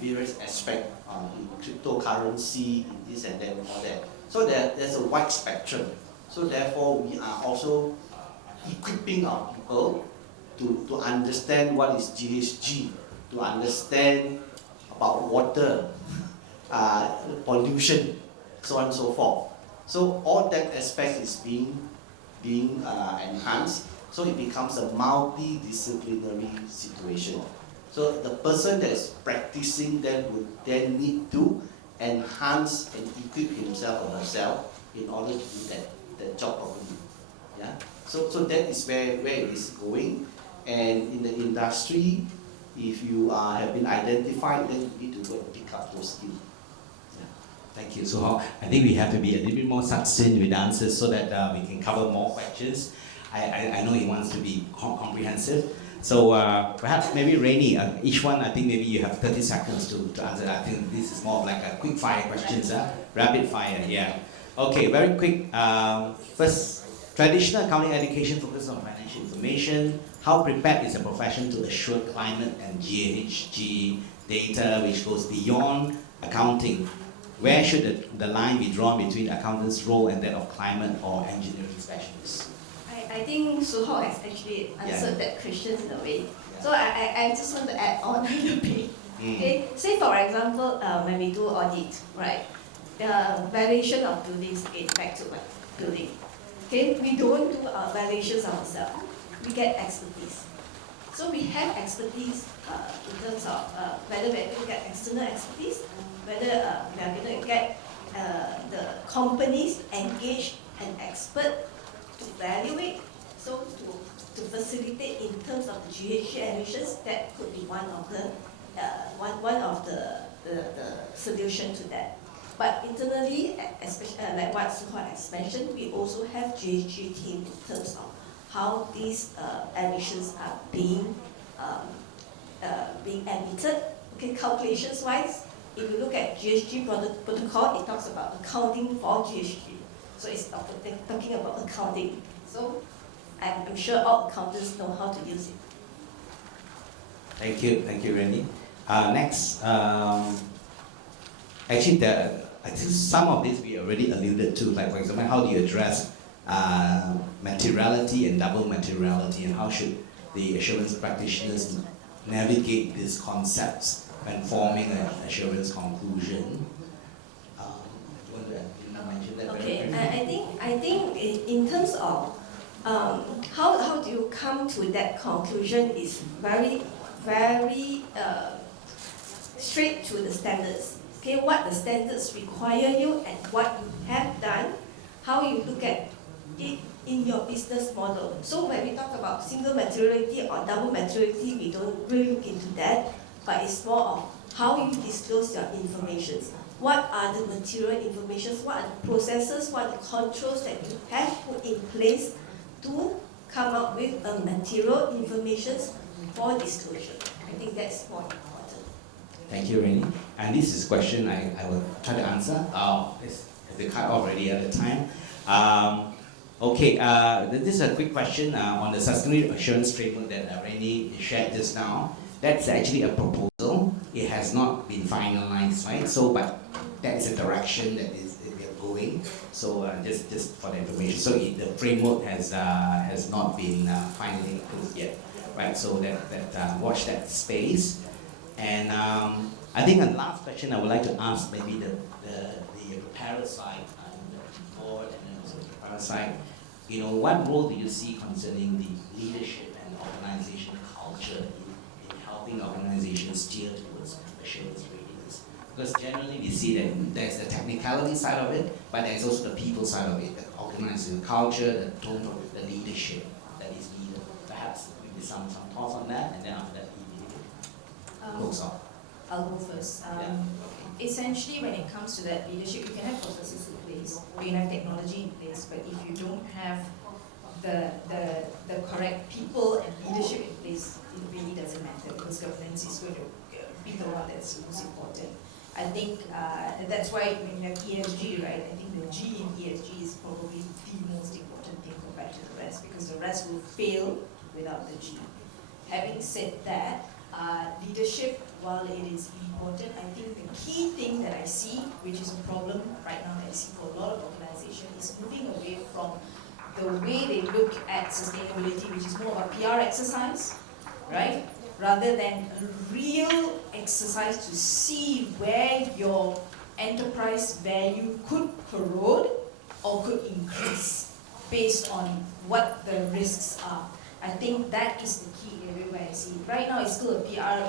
various aspects, in cryptocurrency, in this and that and all that. So there's a wide spectrum. So therefore, we are also equipping our people to understand what is GHG, to understand about water, pollution, so on and so forth. So all that aspect is being enhanced, so it becomes a multidisciplinary situation. So the person that is practicing then would then need to enhance and equip himself or herself in order to do that job properly. Yeah. So that is where it is going. And in the industry, if you have been identified, then you need to go and pick up those skills. Thank you. So I think we have to be a little bit more succinct with answers so that we can cover more questions. I know he wants to be comprehensive. So perhaps maybe Rainy, each one, I think maybe you have 30 seconds to answer. I think this is more of like a quick fire questions, rapid fire, yeah. Okay, very quick. First, traditional accounting education focuses on financial information. How prepared is a profession to assure climate and GHG data which goes beyond accounting? Where should the line be drawn between accountant's role and that of climate or engineering specialists? I think Hock has actually answered that question in a way. So I just want to add on a little bit. Okay, say for example, when we do audit, right? valuation of buildings, again, back to my building. Okay, we don't do valuations ourselves. We get expertise. So we have expertise in terms of whether we're going to get external expertise, whether we are going to get the companies to engage an expert to evaluate, so to facilitate in terms of the GHG emissions. That could be one of the solution to that. But internally, especially like what Hock has mentioned, we also have GHG team in terms of how these emissions are being emitted. Okay, calculations wise, if you look at GHG protocol, it talks about accounting for GHG. So it's talking about accounting. So I'm sure all accountants know how to use it. Thank you, Rennie. Next, actually, I think some of this we already alluded to, like for example, how do you address materiality and double materiality, and how should the assurance practitioners navigate these concepts when forming an assurance conclusion? Do you want to mention that? Okay, I think in terms of how do you come to that conclusion is very straight to the standards. Okay, what the standards require you and what you have done, how you look at it in your business model. So when we talk about single materiality or double materiality, we don't really look into that, but it's more of how you disclose your information. What are the material information, what are the processes, what are the controls that you have put in place to come up with a material information for disclosure. I think that's more important. Thank you, Rennie. And this is a question I will try to answer. They cut off already at the time. Okay, this is a quick question on the sustainability assurance framework that Rennie shared just now. That's actually a proposal. It has not been finalized, right? So, but that is a direction that we are going. So, just for the information. So, the framework has not been finally approved yet, right? So that watch that space. And I think the last question I would like to ask maybe the preparer side, the board, and then also the preparer side. You know, what role do you see concerning the leadership and organization culture in helping organizations steer towards assurance readiness? Because generally we see that there's the technicality side of it, but there's also the people side of it, the organization culture, the tone of it, the leadership that is needed. Perhaps maybe some thoughts on that, and then after that, close off. I'll go first. Essentially, when it comes to that leadership, you can have processes in place, or you can have technology in place, but if you don't have the correct people and leadership in place, it really doesn't matter, because governance is going to be the one that's most important. I think that's why when you have ESG, right, I think the G in ESG is probably the most important thing compared to the rest, because the rest will fail without the G. Having said that, leadership, while it is important, I think the key thing that I see, which is a problem right now that I see for a lot of organizations, is moving away from the way they look at sustainability, which is more of a PR exercise, right? Rather than a real exercise to see where your enterprise value could corrode or could increase based on what the risks are. I think that is the key area where I see it. Right now it's still a PR,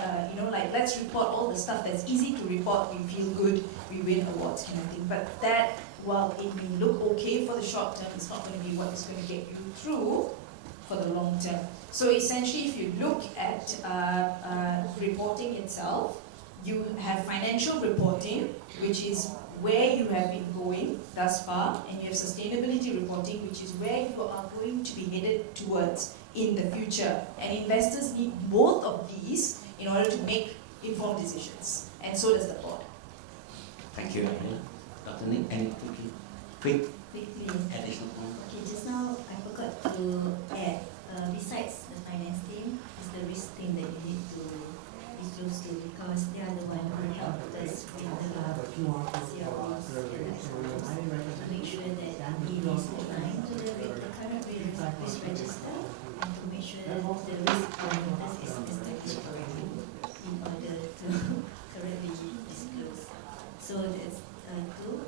like let's report all the stuff that's easy to report, we feel good, we win awards kind of thing. But that, while it may look okay for the short term, it's not going to be what is going to get you through for the long term. So essentially, if you look at reporting itself, you have financial reporting, which is where you have been going thus far, and you have sustainability reporting, which is where you are going to be headed towards in the future. And investors need both of these in order to make informed decisions, and so does the board. Thank you. Dr. Nick, any quick additional point? Okay, just now I forgot to add, besides the finance team, is the risk team that you need to be close to, because they are the one who help us with the CROs to make sure that it is aligned to the current risk register, and to make sure that the risk parameters is established correctly in order to correctly disclose. So that's two.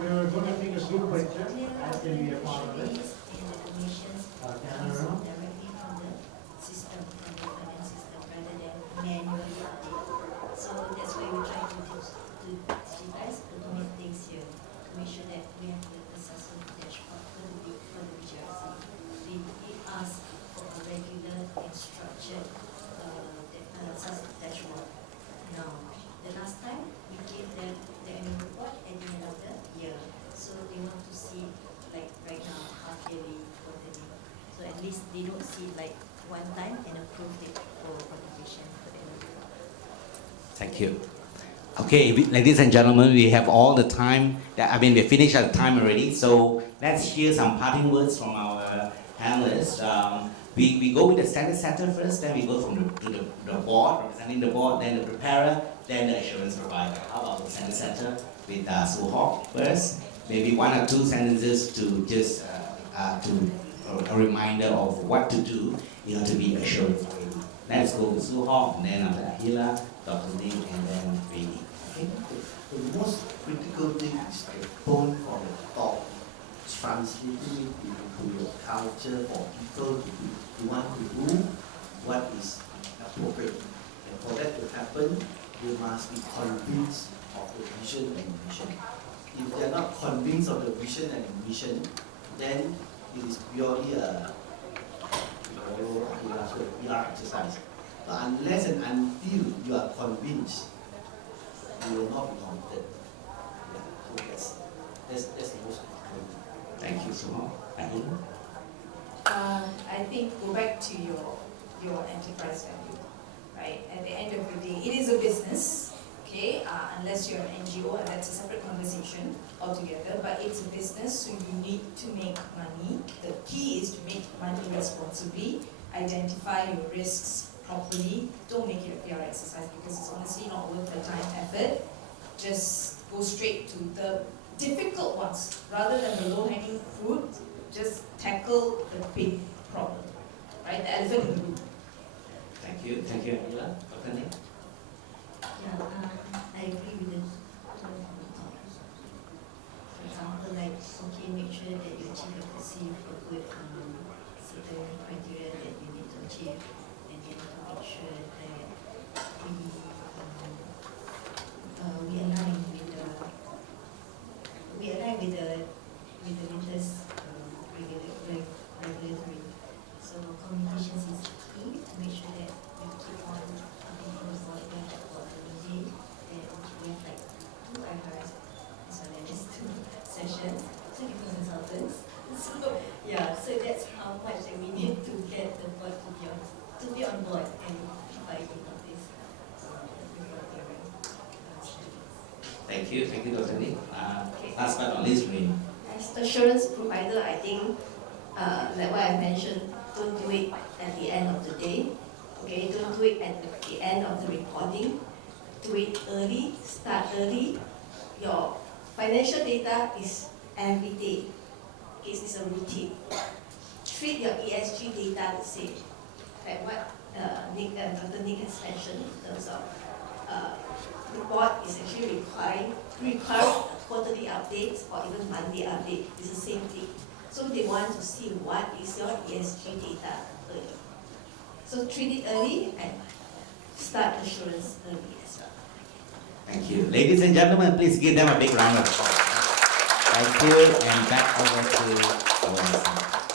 You're going to take a group picture. I can be a part of it. And the donations Camera. directly from the system, from the finance system, rather than manually update. So that's why we try to digitize, automate things here, to make sure that we have the successful dashboard for the BGRC. We ask for a regular and structured dashboard. Now, the last time we gave them the annual report at the end of the year. So they want to see, like right now, half yearly, quarterly. So at least they don't see like one time and approve it for publication for the annual report. Thank you. Okay, ladies and gentlemen, we have all the time. We finished our time already. So let's hear some parting words from our panelists. We go with the standard setter first, then we go to the board, representing the board, then the preparer, then the assurance provider. How about the standard setter with Hock first? Maybe one or two sentences to just a reminder of what to do in order to be assurance ready. Let's go to Hock, and then after Ahila, Dr. Ning, and then Ready. Okay? The most critical thing is the tone from the top, translating it into your culture for people to want to do what is appropriate. And for that to happen, you must be convinced of the vision and mission. If they are not convinced of the vision and mission, then it is purely a PR exercise. But unless and until you are convinced, you will not be committed. Yeah, so that's the most important. Thank you so much. Ahila? I think go back to your enterprise value, right? At the end of the day, it is a business, okay? Unless you're an NGO, and that's a separate conversation altogether. But it's a business, so you need to make money. The key is to make money responsibly, identify your risks properly. Don't make it a PR exercise because it's honestly not worth the time, effort. Just go straight to the difficult ones rather than the low-hanging fruit. Just tackle the big problem, right? The elephant in the room. Thank you, Ahila. Dr. Ning? Yeah, I agree with the for example, like, okay, make sure that you achieve a good certain criteria that you need to achieve, and then to make sure that we align with the latest regulatory. So communications is key to make sure that we keep on updating the board every day. And we have like 2 IFRS, so that is 2 sessions, 2 different consultants. So yeah, so that's how much that we need to get the board to be on board and fighting on this reporting. Thank you, Dr. Ning. Last but not least, Rin. As assurance provider, I think, like what I mentioned, don't do it at the end of the day. Okay, don't do it at the end of the reporting. Do it early, start early. Your financial data is every day. Okay, it's a routine. Treat your ESG data the same. Like what Dr. Nick has mentioned in terms of the board is actually requiring quarterly updates or even monthly update. It's the same thing. So they want to see what is your ESG data early. So treat it early and start assurance early as well. Thank you. Ladies and gentlemen, please give them a big round of applause. Thank you, and back over to our